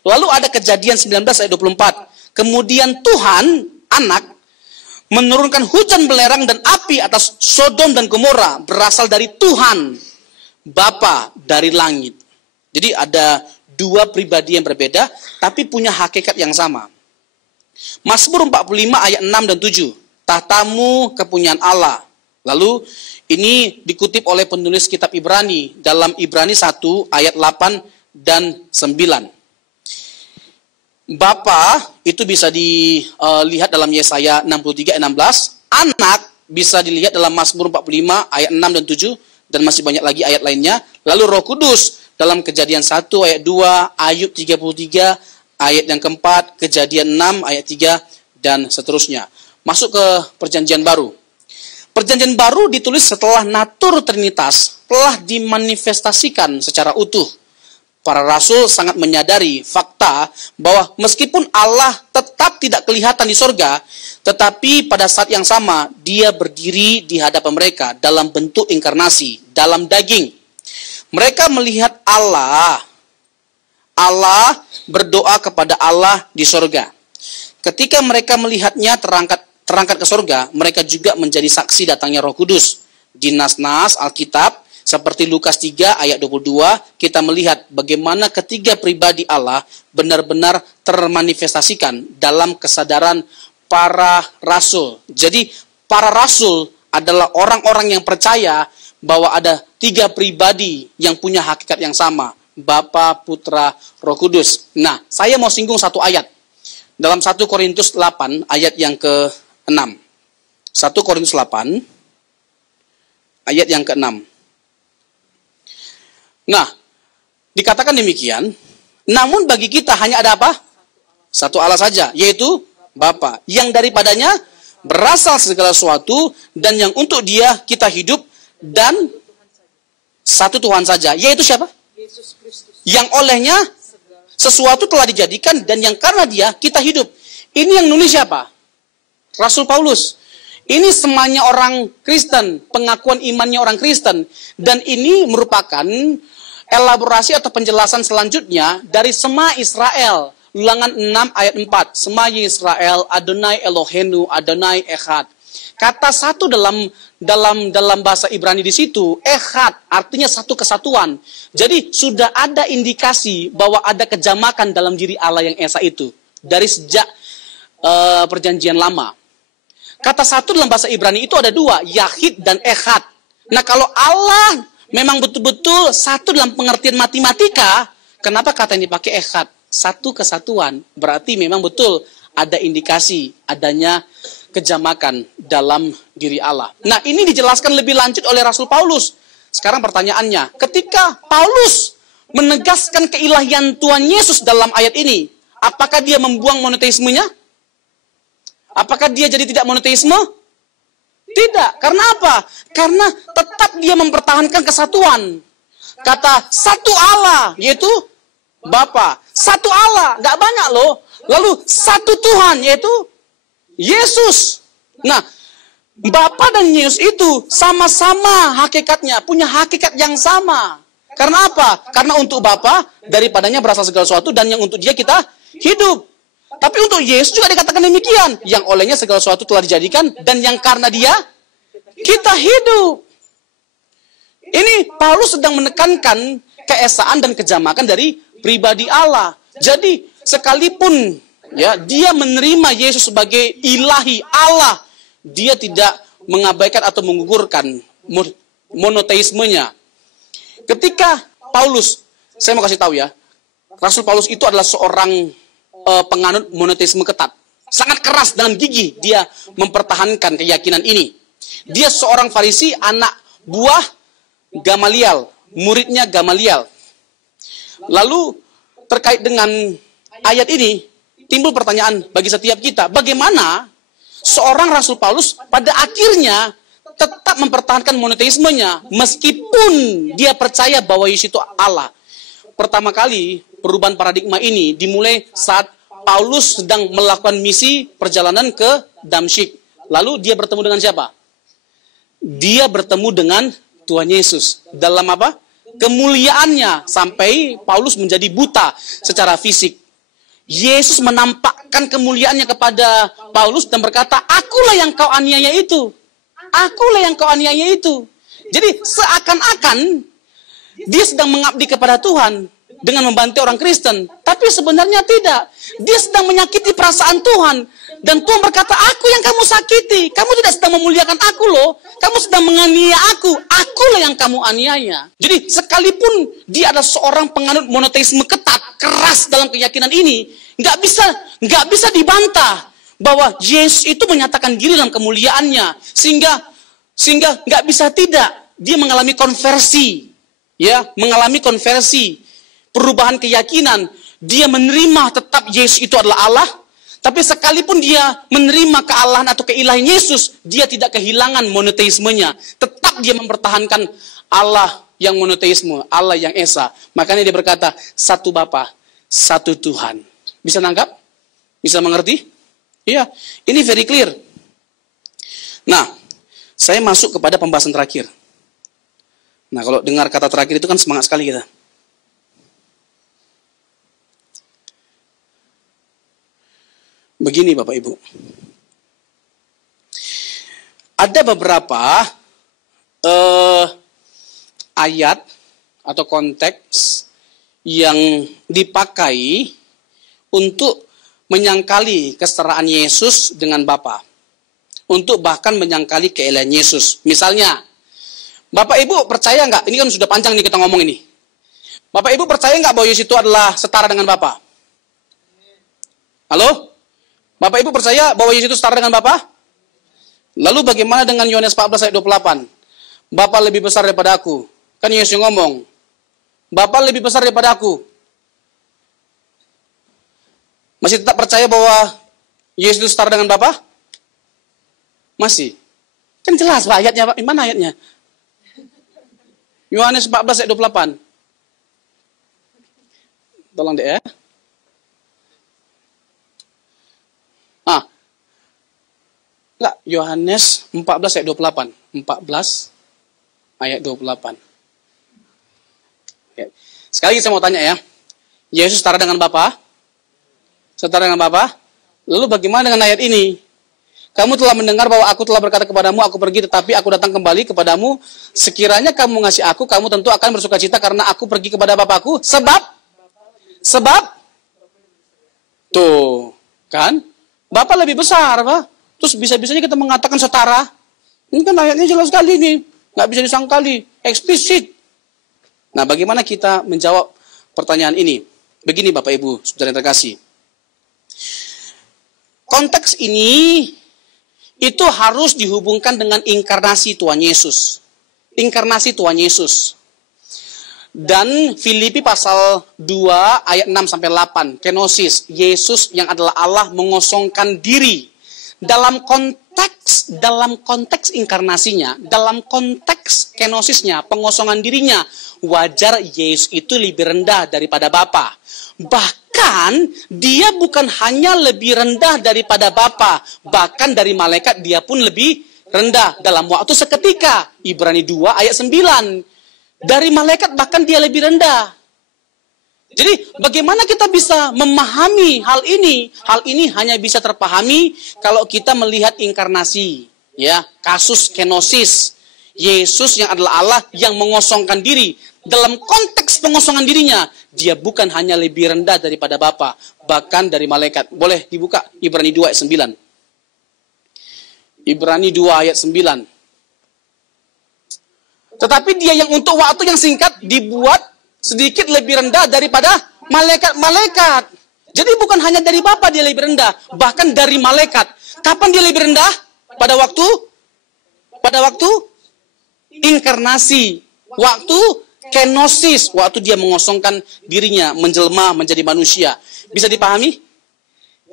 Lalu ada Kejadian 19 ayat 24. Kemudian Tuhan anak menurunkan hujan belerang dan api atas Sodom dan Gomora berasal dari Tuhan Bapa dari langit. Jadi ada dua pribadi yang berbeda tapi punya hakikat yang sama. Mazmur 45 ayat 6 dan 7. Tahtamu kepunyaan Allah. Lalu ini dikutip oleh penulis kitab Ibrani dalam Ibrani 1 ayat 8 dan 9. Bapa itu bisa dilihat dalam Yesaya 63 ayat 16. Anak bisa dilihat dalam Mazmur 45 ayat 6 dan 7. Dan masih banyak lagi ayat lainnya. Lalu Roh Kudus dalam Kejadian 1 ayat 2, Ayub 33 ayat yang keempat, Kejadian 6 ayat 3, dan seterusnya. Masuk ke Perjanjian Baru. Perjanjian Baru ditulis setelah natur Trinitas telah dimanifestasikan secara utuh. Para rasul sangat menyadari fakta bahwa meskipun Allah tetap tidak kelihatan di sorga, tetapi pada saat yang sama dia berdiri di hadapan mereka dalam bentuk inkarnasi, dalam daging. Mereka melihat Allah. Allah berdoa kepada Allah di sorga. Ketika mereka melihatnya terangkat ke sorga, mereka juga menjadi saksi datangnya Roh Kudus. Di nas-nas Alkitab, seperti Lukas 3 ayat 22, kita melihat bagaimana ketiga pribadi Allah benar-benar termanifestasikan dalam kesadaran para rasul. Jadi para rasul adalah orang-orang yang percaya bahwa ada tiga pribadi yang punya hakikat yang sama. Bapa, Putra, Roh Kudus. Nah, saya mau singgung satu ayat. Dalam 1 Korintus 8 ayat yang ke-6. 1 Korintus 8 ayat yang ke-6. Nah, dikatakan demikian, namun bagi kita hanya ada apa? Satu Allah saja, yaitu Bapa, yang daripadanya berasal segala sesuatu, dan yang untuk dia kita hidup, dan satu Tuhan saja, yaitu siapa? Yesus Kristus. Yang olehnya sesuatu telah dijadikan, dan yang karena dia kita hidup. Ini yang nulis siapa? Rasul Paulus. Ini semuanya orang Kristen, pengakuan imannya orang Kristen. Dan ini merupakan elaborasi atau penjelasan selanjutnya dari Sema Israel. Ulangan 6 ayat 4. Sema Israel, Adonai Elohenu, Adonai Echad. Kata satu dalam bahasa Ibrani di situ, Echad, artinya satu kesatuan. Jadi sudah ada indikasi bahwa ada kejamakan dalam diri Allah yang Esa itu. Dari sejak perjanjian lama. Kata satu dalam bahasa Ibrani itu ada dua, Yahid dan Echad. Nah kalau Allah memang betul-betul satu dalam pengertian matematika, kenapa kata yang dipakai Echad? Satu kesatuan, berarti memang betul ada indikasi adanya kejamakan dalam diri Allah. Nah ini dijelaskan lebih lanjut oleh Rasul Paulus. Sekarang pertanyaannya, ketika Paulus menegaskan keilahian Tuhan Yesus dalam ayat ini, apakah dia membuang monoteismenya? Apakah dia jadi tidak monoteisme? Tidak. Karena apa? Karena tetap dia mempertahankan kesatuan. Kata satu Allah, yaitu Bapa. Satu Allah, gak banyak loh. Lalu satu Tuhan, yaitu Yesus. Nah, Bapa dan Yesus itu sama-sama hakikatnya, punya hakikat yang sama. Karena apa? Karena untuk Bapa, daripadanya berasal segala sesuatu, dan yang untuk dia kita hidup. Tapi untuk Yesus juga dikatakan demikian. Yang olehnya segala sesuatu telah dijadikan, dan yang karena dia, kita hidup. Ini Paulus sedang menekankan keesaan dan kejamakan dari pribadi Allah. Jadi, sekalipun ya dia menerima Yesus sebagai ilahi Allah, dia tidak mengabaikan atau menggugurkan monoteismenya. Ketika Paulus, saya mau kasih tahu ya, Rasul Paulus itu adalah seorang penganut monoteisme ketat. Sangat keras dengan gigih dia mempertahankan keyakinan ini. Dia seorang Farisi, anak buah Gamaliel, muridnya Gamaliel. Lalu terkait dengan ayat ini, timbul pertanyaan bagi setiap kita, bagaimana seorang Rasul Paulus pada akhirnya tetap mempertahankan monoteismenya, meskipun dia percaya bahwa Yesus itu Allah. Pertama kali perubahan paradigma ini dimulai saat Paulus sedang melakukan misi perjalanan ke Damsyik. Lalu dia bertemu dengan siapa? Dia bertemu dengan Tuhan Yesus. Dalam apa? Kemuliaannya, sampai Paulus menjadi buta secara fisik. Yesus menampakkan kemuliaannya kepada Paulus dan berkata, akulah yang kau aniaya itu. Akulah yang kau aniaya itu. Jadi seakan-akan dia sedang mengabdi kepada Tuhan dengan membantu orang Kristen. Tapi sebenarnya tidak. Dia sedang menyakiti perasaan Tuhan. Dan Tuhan berkata, aku yang kamu sakiti. Kamu tidak sedang memuliakan aku loh. Kamu sedang menganiaya aku. Akulah yang kamu aniaya. Jadi sekalipun dia adalah seorang penganut monoteisme ketat, keras dalam keyakinan ini, nggak bisa dibantah bahwa Yesus itu menyatakan diri dalam kemuliaannya. Sehingga nggak bisa tidak. Dia mengalami konversi. Ya, mengalami konversi. Perubahan keyakinan. Dia menerima tetap Yesus itu adalah Allah. Tapi sekalipun dia menerima kealahan atau keilahian Yesus, dia tidak kehilangan monoteismenya. Tetap dia mempertahankan Allah yang monoteisme, Allah yang esa. Makanya dia berkata, satu Bapa, satu Tuhan. Bisa nangkap? Bisa mengerti? Iya, ini very clear. Nah, saya masuk kepada pembahasan terakhir. Nah, kalau dengar kata terakhir itu kan semangat sekali kita. Begini Bapak Ibu. Ada beberapa ayat atau konteks yang dipakai untuk menyangkali kesetaraan Yesus dengan Bapa. Untuk bahkan menyangkali keelahian Yesus. Misalnya, Bapak Ibu percaya nggak? Ini kan sudah panjang nih kita ngomong ini. Bapak Ibu percaya nggak bahwa Yesus itu adalah setara dengan Bapa? Halo? Bapak Ibu percaya bahwa Yesus itu setara dengan Bapa? Lalu bagaimana dengan Yohanes 14 ayat 28? Bapa lebih besar daripada aku. Kan Yesus yang ngomong. Bapa lebih besar daripada aku. Masih tetap percaya bahwa Yesus itu setara dengan Bapa? Masih. Kan jelas Pak ayatnya Pak. Mana ayatnya? Yohanes 14 ayat 28. Tolong deh ya. Enggak, Yohanes 14 ayat 28. 14 ayat 28. Oke. Sekali lagi saya mau tanya ya. Yesus setara dengan Bapa? Setara dengan Bapa? Lalu bagaimana dengan ayat ini? Kamu telah mendengar bahwa aku telah berkata kepadamu, aku pergi tetapi aku datang kembali kepadamu. Sekiranya kamu ngasih aku, kamu tentu akan bersuka cita karena aku pergi kepada Bapakku. Sebab? Tuh, kan? Bapa lebih besar, Pak. Terus bisa-bisanya kita mengatakan setara. Ini kan ayatnya jelas sekali nih. Nggak bisa disangkali. Eksplisit. Nah, bagaimana kita menjawab pertanyaan ini? Begini Bapak Ibu, saudara yang terkasih. Konteks ini itu harus dihubungkan dengan inkarnasi Tuhan Yesus. Inkarnasi Tuhan Yesus. Dan Filipi pasal 2 ayat 6-8. Kenosis. Yesus yang adalah Allah mengosongkan diri. Dalam konteks inkarnasinya, dalam konteks kenosisnya, pengosongan dirinya, wajar Yesus itu lebih rendah daripada Bapa. Bahkan dia bukan hanya lebih rendah daripada Bapa, bahkan dari malaikat dia pun lebih rendah dalam waktu seketika. Ibrani 2 ayat 9. Dari malaikat bahkan dia lebih rendah. Jadi bagaimana kita bisa memahami hal ini? Hal ini hanya bisa terpahami kalau kita melihat inkarnasi, ya, kasus kenosis. Yesus yang adalah Allah yang mengosongkan diri. Dalam konteks pengosongan dirinya, dia bukan hanya lebih rendah daripada Bapa, bahkan dari malaikat. Boleh dibuka Ibrani 2 ayat 9. Ibrani 2 ayat 9. Tetapi dia yang untuk waktu yang singkat dibuat sedikit lebih rendah daripada malaikat-malaikat. Jadi bukan hanya dari Bapa dia lebih rendah, bahkan dari malaikat. Kapan dia lebih rendah? Pada waktu inkarnasi, waktu kenosis, waktu dia mengosongkan dirinya, menjelma menjadi manusia. Bisa dipahami?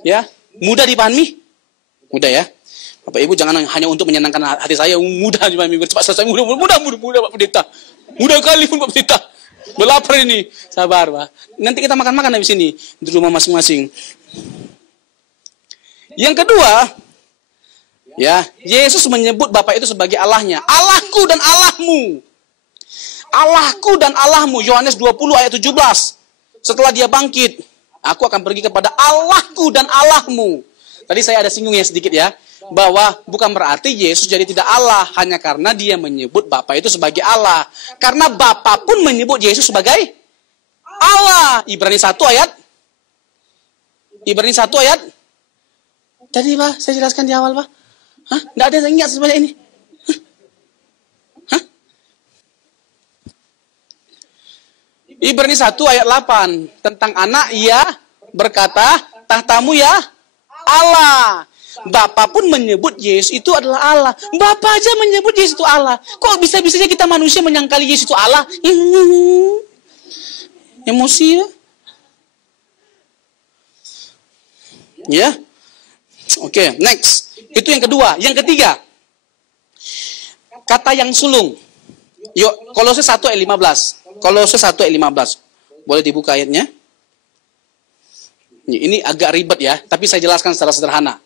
Ya, mudah dipahami? Mudah ya. Bapak Ibu jangan hanya untuk menyenangkan hati saya, mudah dipahami, cepat selesai, mudah Pak Pendeta. Mudah kali pun Pak Pendeta. Belapar ini. Sabar, Pak. Nanti kita makan-makan habis ini di rumah masing-masing. Yang kedua, ya, Yesus menyebut Bapa itu sebagai Allahnya. Allahku dan Allahmu. Allahku dan Allahmu. Yohanes 20 ayat 17. Setelah dia bangkit, aku akan pergi kepada Allahku dan Allahmu. Tadi saya ada singgung ya sedikit ya. Bahwa bukan berarti Yesus jadi tidak Allah hanya karena dia menyebut Bapa itu sebagai Allah. Karena Bapa pun menyebut Yesus sebagai Allah. Ibrani 1 ayat. Tadi Pak, saya jelaskan di awal Pak. Hah? Nggak ada yang ingat sebanyak ini. Hah? Ibrani 1 ayat 8. Tentang anak ia berkata, tahtamu ya Allah. Bapa pun menyebut Yesus itu adalah Allah. Bapa aja menyebut Yesus itu Allah. Kok bisa-bisanya kita manusia menyangkali Yesus itu Allah? Emosi ya? Ya. Oke, next. Itu yang kedua. Yang ketiga. Kata yang sulung. Yuk, Kolose 1 ayat 15. Kolose 1 ayat 15. Boleh dibuka ayatnya? Ini agak ribet ya, tapi saya jelaskan secara sederhana.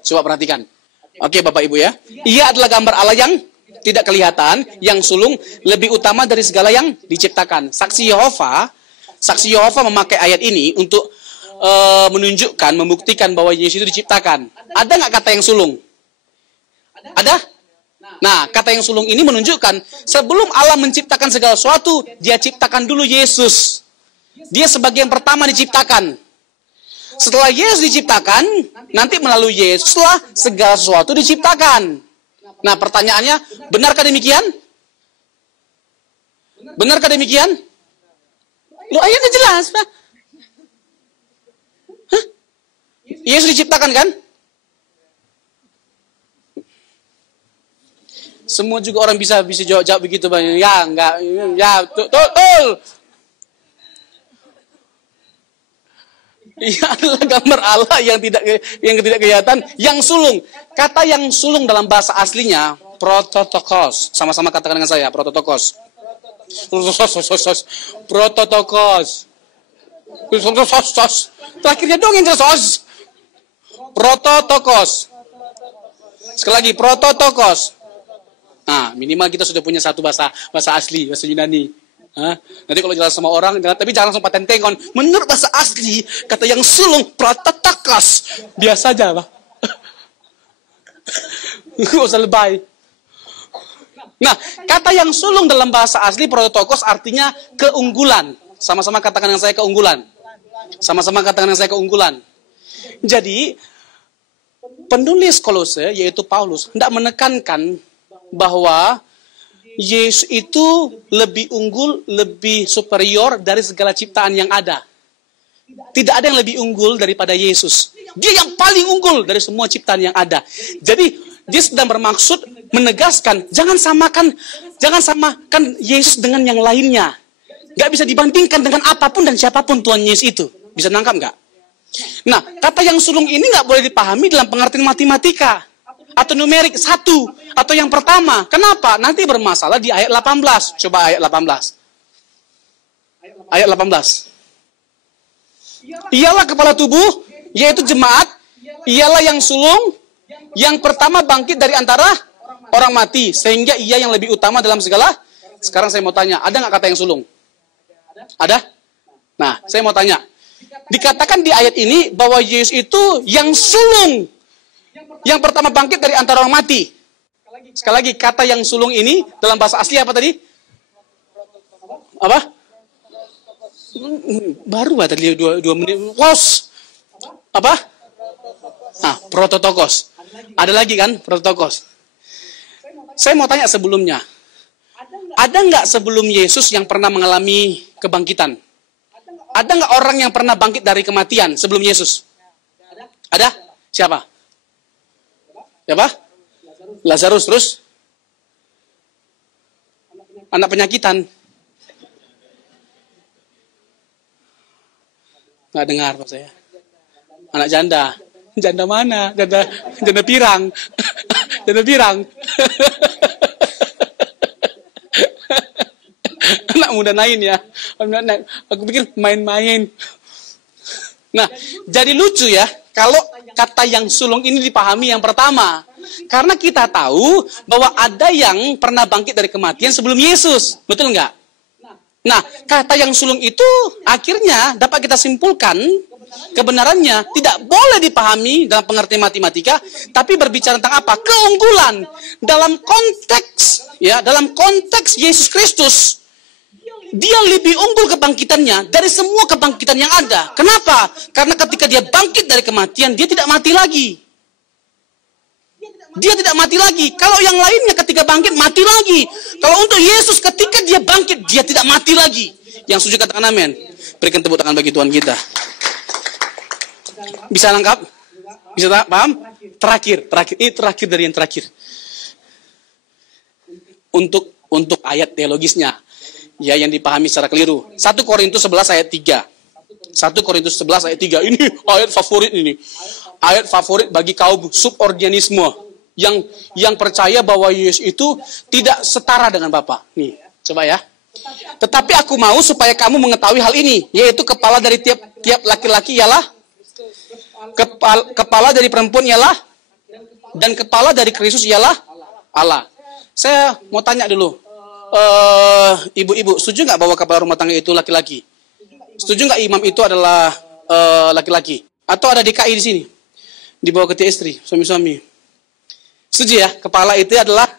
Coba perhatikan. Oke, Bapak Ibu ya. Ia adalah gambar Allah yang tidak kelihatan, yang sulung, lebih utama dari segala yang diciptakan. Saksi Yehova memakai ayat ini untuk menunjukkan, membuktikan bahwa Yesus itu diciptakan. Ada nggak kata yang sulung? Ada? Nah, kata yang sulung ini menunjukkan sebelum Allah menciptakan segala sesuatu, dia ciptakan dulu Yesus. Dia sebagai yang pertama diciptakan. Setelah Yesus diciptakan, nanti melalui Yesuslah segala sesuatu diciptakan. Nah, pertanyaannya, benarkah demikian? Benarkah demikian? Loh, ayatnya jelas, Pak. Hah? Yesus diciptakan kan? Semua juga orang bisa jawab begitu, Bang. Ya, enggak. Ya, betul. Ia adalah gambar Allah yang tidak kelihatan, yang sulung. Kata yang sulung dalam bahasa aslinya prototokos. Sama-sama katakan dengan saya, prototokos. Prototokos. Terakhirnya dong yang sos. Prototokos. Sekali lagi, prototokos. Nah, minimal kita sudah punya satu bahasa asli, bahasa Yunani. Nanti kalau jalan sama orang, tapi jangan langsung paten tengkon. Menurut bahasa asli, kata yang sulung, prototokos. Biasa aja, Pak. Nggak usah lebay. Nah, kata yang sulung dalam bahasa asli, prototokos, artinya keunggulan. Sama-sama katakan dengan saya keunggulan. Sama-sama katakan dengan saya keunggulan. Jadi, penulis Kolose, yaitu Paulus, hendak menekankan bahwa Yesus itu lebih unggul, lebih superior dari segala ciptaan yang ada. Tidak ada yang lebih unggul daripada Yesus. Dia yang paling unggul dari semua ciptaan yang ada. Jadi, dia sedang bermaksud menegaskan, jangan samakan Yesus dengan yang lainnya. Gak bisa dibandingkan dengan apapun dan siapapun Tuhan Yesus itu. Bisa nangkap nggak? Nah, kata yang sulung ini nggak boleh dipahami dalam pengertian matematika atau numerik satu atau yang pertama. Kenapa? Nanti bermasalah di ayat 18. Coba ayat 18. Ayat 18. Ialah kepala tubuh, yaitu jemaat. Ialah yang sulung, yang pertama bangkit dari antara orang mati, sehingga ia yang lebih utama dalam segala. Sekarang saya mau tanya, ada nggak kata yang sulung? Ada? Nah, saya mau tanya. Dikatakan di ayat ini bahwa Yesus itu yang sulung, yang pertama bangkit dari antara orang mati. Sekali lagi, kata yang sulung ini dalam bahasa asli apa tadi? Apa? Baru tadi 2 menit. Los. Apa? Nah, prototokos. Ada lagi kan prototokos? Saya mau tanya sebelumnya. Ada nggak sebelum Yesus yang pernah mengalami kebangkitan? Ada nggak orang yang pernah bangkit dari kematian sebelum Yesus? Ada? Siapa? Siapa? Lazarus. Terus? Anak penyakitan. Nggak dengar Pak saya. Anak janda. Janda mana? Janda pirang. Janda pirang. Anak muda nain ya. Aku pikir main-main. Nah, jadi lucu ya kalau kata yang sulung ini dipahami yang pertama. Karena kita tahu bahwa ada yang pernah bangkit dari kematian sebelum Yesus. Betul nggak? Nah, kata yang sulung itu akhirnya dapat kita simpulkan kebenarannya tidak boleh dipahami dalam pengertian matematika, tapi berbicara tentang apa? Keunggulan. Dalam konteks Yesus Kristus, dia lebih unggul kebangkitannya dari semua kebangkitan yang ada. Kenapa? Karena ketika dia bangkit dari kematian, dia tidak mati lagi. Dia tidak mati lagi. Kalau yang lainnya ketika bangkit, mati lagi. Kalau untuk Yesus ketika dia bangkit, dia tidak mati lagi. Yang setuju katakan amin. Berikan tepuk tangan bagi Tuhan kita. Bisa lengkap? Bisa paham? Terakhir. Ini terakhir dari yang terakhir. Untuk ayat teologisnya. Ya, yang dipahami secara keliru. 1 Korintus 11 ayat 3. 1 Korintus 11 ayat 3. Ini ayat favorit ini. Ayat favorit bagi kaum suborganisme. yang percaya bahwa Yesus itu tidak setara dengan Bapa. Nih, coba ya. Tetapi aku mau supaya kamu mengetahui hal ini, yaitu kepala dari tiap laki-laki ialah kepala dari perempuan ialah, dan kepala dari Kristus ialah Allah. Saya mau tanya dulu, ibu-ibu, setuju nggak bahwa kepala rumah tangga itu laki-laki? Setuju nggak imam itu adalah laki-laki? Atau ada DKI di sini? Dibawa ke istri, suami-suami. Setuju ya? Kepala itu adalah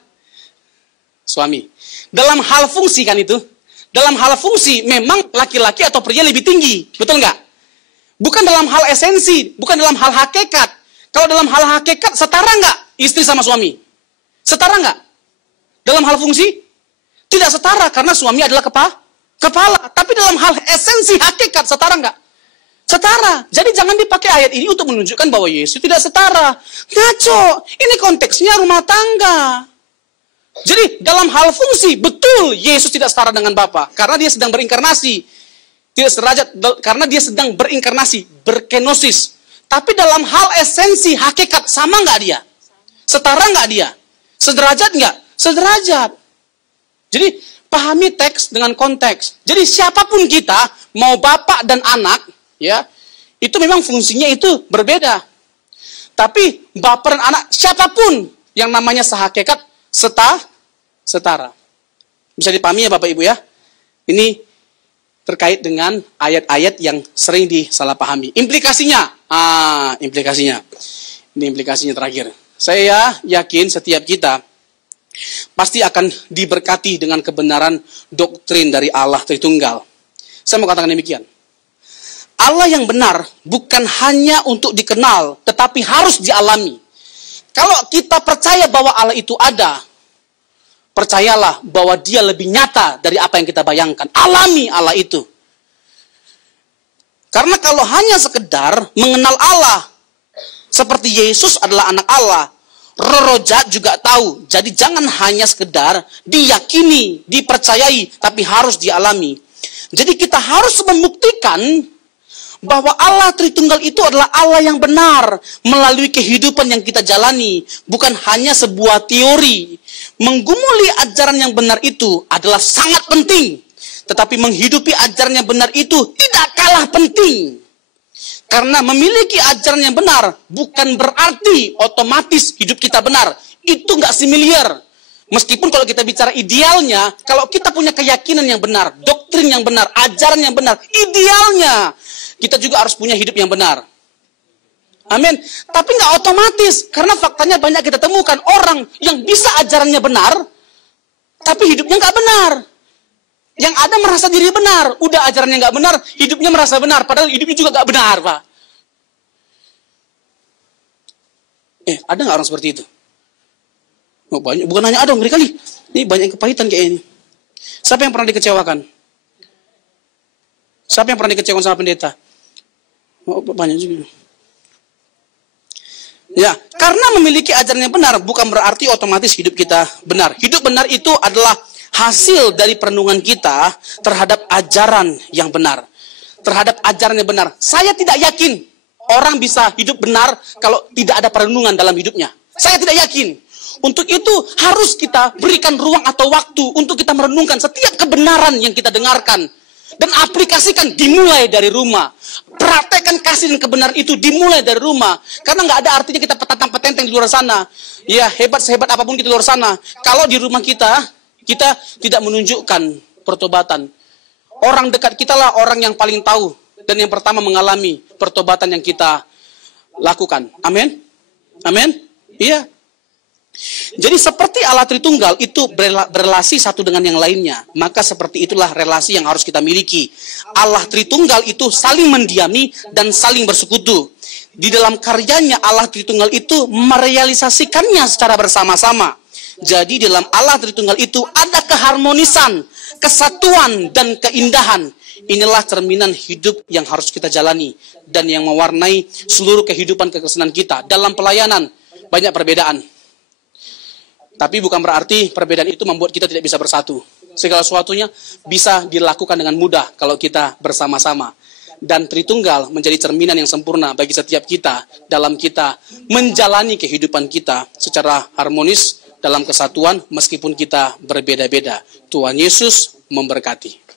suami. Dalam hal fungsi kan itu? Dalam hal fungsi, memang laki-laki atau pria lebih tinggi. Betul nggak? Bukan dalam hal esensi, bukan dalam hal hakikat. Kalau dalam hal hakikat, setara nggak istri sama suami? Setara nggak? Dalam hal fungsi? Tidak setara, karena suami adalah kepala. Tapi dalam hal esensi hakikat, setara nggak? Setara. Jadi jangan dipakai ayat ini untuk menunjukkan bahwa Yesus tidak setara. Ngaco. Ini konteksnya rumah tangga. Jadi dalam hal fungsi, betul Yesus tidak setara dengan Bapa. Karena dia sedang berinkarnasi. Tidak sederajat, karena dia sedang berinkarnasi, berkenosis. Tapi dalam hal esensi, hakikat, sama nggak dia? Setara nggak dia? Sederajat nggak? Sederajat. Jadi pahami teks dengan konteks. Jadi siapapun kita, mau bapak dan anak, ya, itu memang fungsinya itu berbeda. Tapi bapak dan anak, siapapun yang namanya sehakikat, setara. Bisa dipahami ya Bapak Ibu ya? Ini terkait dengan ayat-ayat yang sering disalahpahami. Implikasinya, implikasinya. Ini implikasinya terakhir. Saya yakin setiap kita pasti akan diberkati dengan kebenaran doktrin dari Allah Tritunggal. Saya mau katakan demikian. Allah yang benar bukan hanya untuk dikenal, tetapi harus dialami. Kalau kita percaya bahwa Allah itu ada, percayalah bahwa dia lebih nyata dari apa yang kita bayangkan. Alami Allah itu. Karena kalau hanya sekedar mengenal Allah, seperti Yesus adalah anak Allah, Roh Jahat juga tahu. Jadi jangan hanya sekedar diyakini, dipercayai, tapi harus dialami. Jadi kita harus membuktikan bahwa Allah Tritunggal itu adalah Allah yang benar melalui kehidupan yang kita jalani. Bukan hanya sebuah teori. Menggumuli ajaran yang benar itu adalah sangat penting. Tetapi menghidupi ajaran yang benar itu tidak kalah penting. Karena memiliki ajaran yang benar bukan berarti otomatis hidup kita benar. Itu nggak familiar. Meskipun kalau kita bicara idealnya, kalau kita punya keyakinan yang benar, doktrin yang benar, ajaran yang benar, idealnya kita juga harus punya hidup yang benar. Amin. Tapi nggak otomatis, karena faktanya banyak kita temukan orang yang bisa ajarannya benar, tapi hidupnya nggak benar. Yang ada merasa diri benar, udah ajarannya nggak benar, hidupnya merasa benar, padahal hidupnya juga nggak benar, Pak. Ada nggak orang seperti itu? Oh, banyak, bukan hanya ada, mereka kali. Ini banyak kepahitan kayak ini. Siapa yang pernah dikecewakan? Siapa yang pernah dikecewakan sama pendeta? Oh, banyak juga. Ya, karena memiliki ajaran yang benar bukan berarti otomatis hidup kita benar. Hidup benar itu adalah hasil dari perenungan kita terhadap ajaran yang benar. Terhadap ajaran yang benar. Saya tidak yakin orang bisa hidup benar kalau tidak ada perenungan dalam hidupnya. Saya tidak yakin. Untuk itu harus kita berikan ruang atau waktu untuk kita merenungkan setiap kebenaran yang kita dengarkan. Dan aplikasikan dimulai dari rumah. Praktekkan kasih dan kebenaran itu dimulai dari rumah. Karena nggak ada artinya kita petantang-petenteng di luar sana. Ya, sehebat apapun kita di luar sana. Kalau di rumah kita tidak menunjukkan pertobatan. Orang dekat kita lah orang yang paling tahu. Dan yang pertama mengalami pertobatan yang kita lakukan. Amin? Amin? Iya. Jadi seperti Allah Tritunggal itu berelasi satu dengan yang lainnya. Maka seperti itulah relasi yang harus kita miliki. Allah Tritunggal itu saling mendiami dan saling bersekutu. Di dalam karyanya Allah Tritunggal itu merealisasikannya secara bersama-sama. Jadi dalam Allah Tritunggal itu ada keharmonisan, kesatuan, dan keindahan. Inilah cerminan hidup yang harus kita jalani. Dan yang mewarnai seluruh kehidupan kekristenan kita. Dalam pelayanan banyak perbedaan. Tapi bukan berarti perbedaan itu membuat kita tidak bisa bersatu. Segala sesuatunya bisa dilakukan dengan mudah kalau kita bersama-sama. dan Tritunggal menjadi cerminan yang sempurna bagi setiap kita dalam kita menjalani kehidupan kita secara harmonis dalam kesatuan meskipun kita berbeda-beda. Tuhan Yesus memberkati.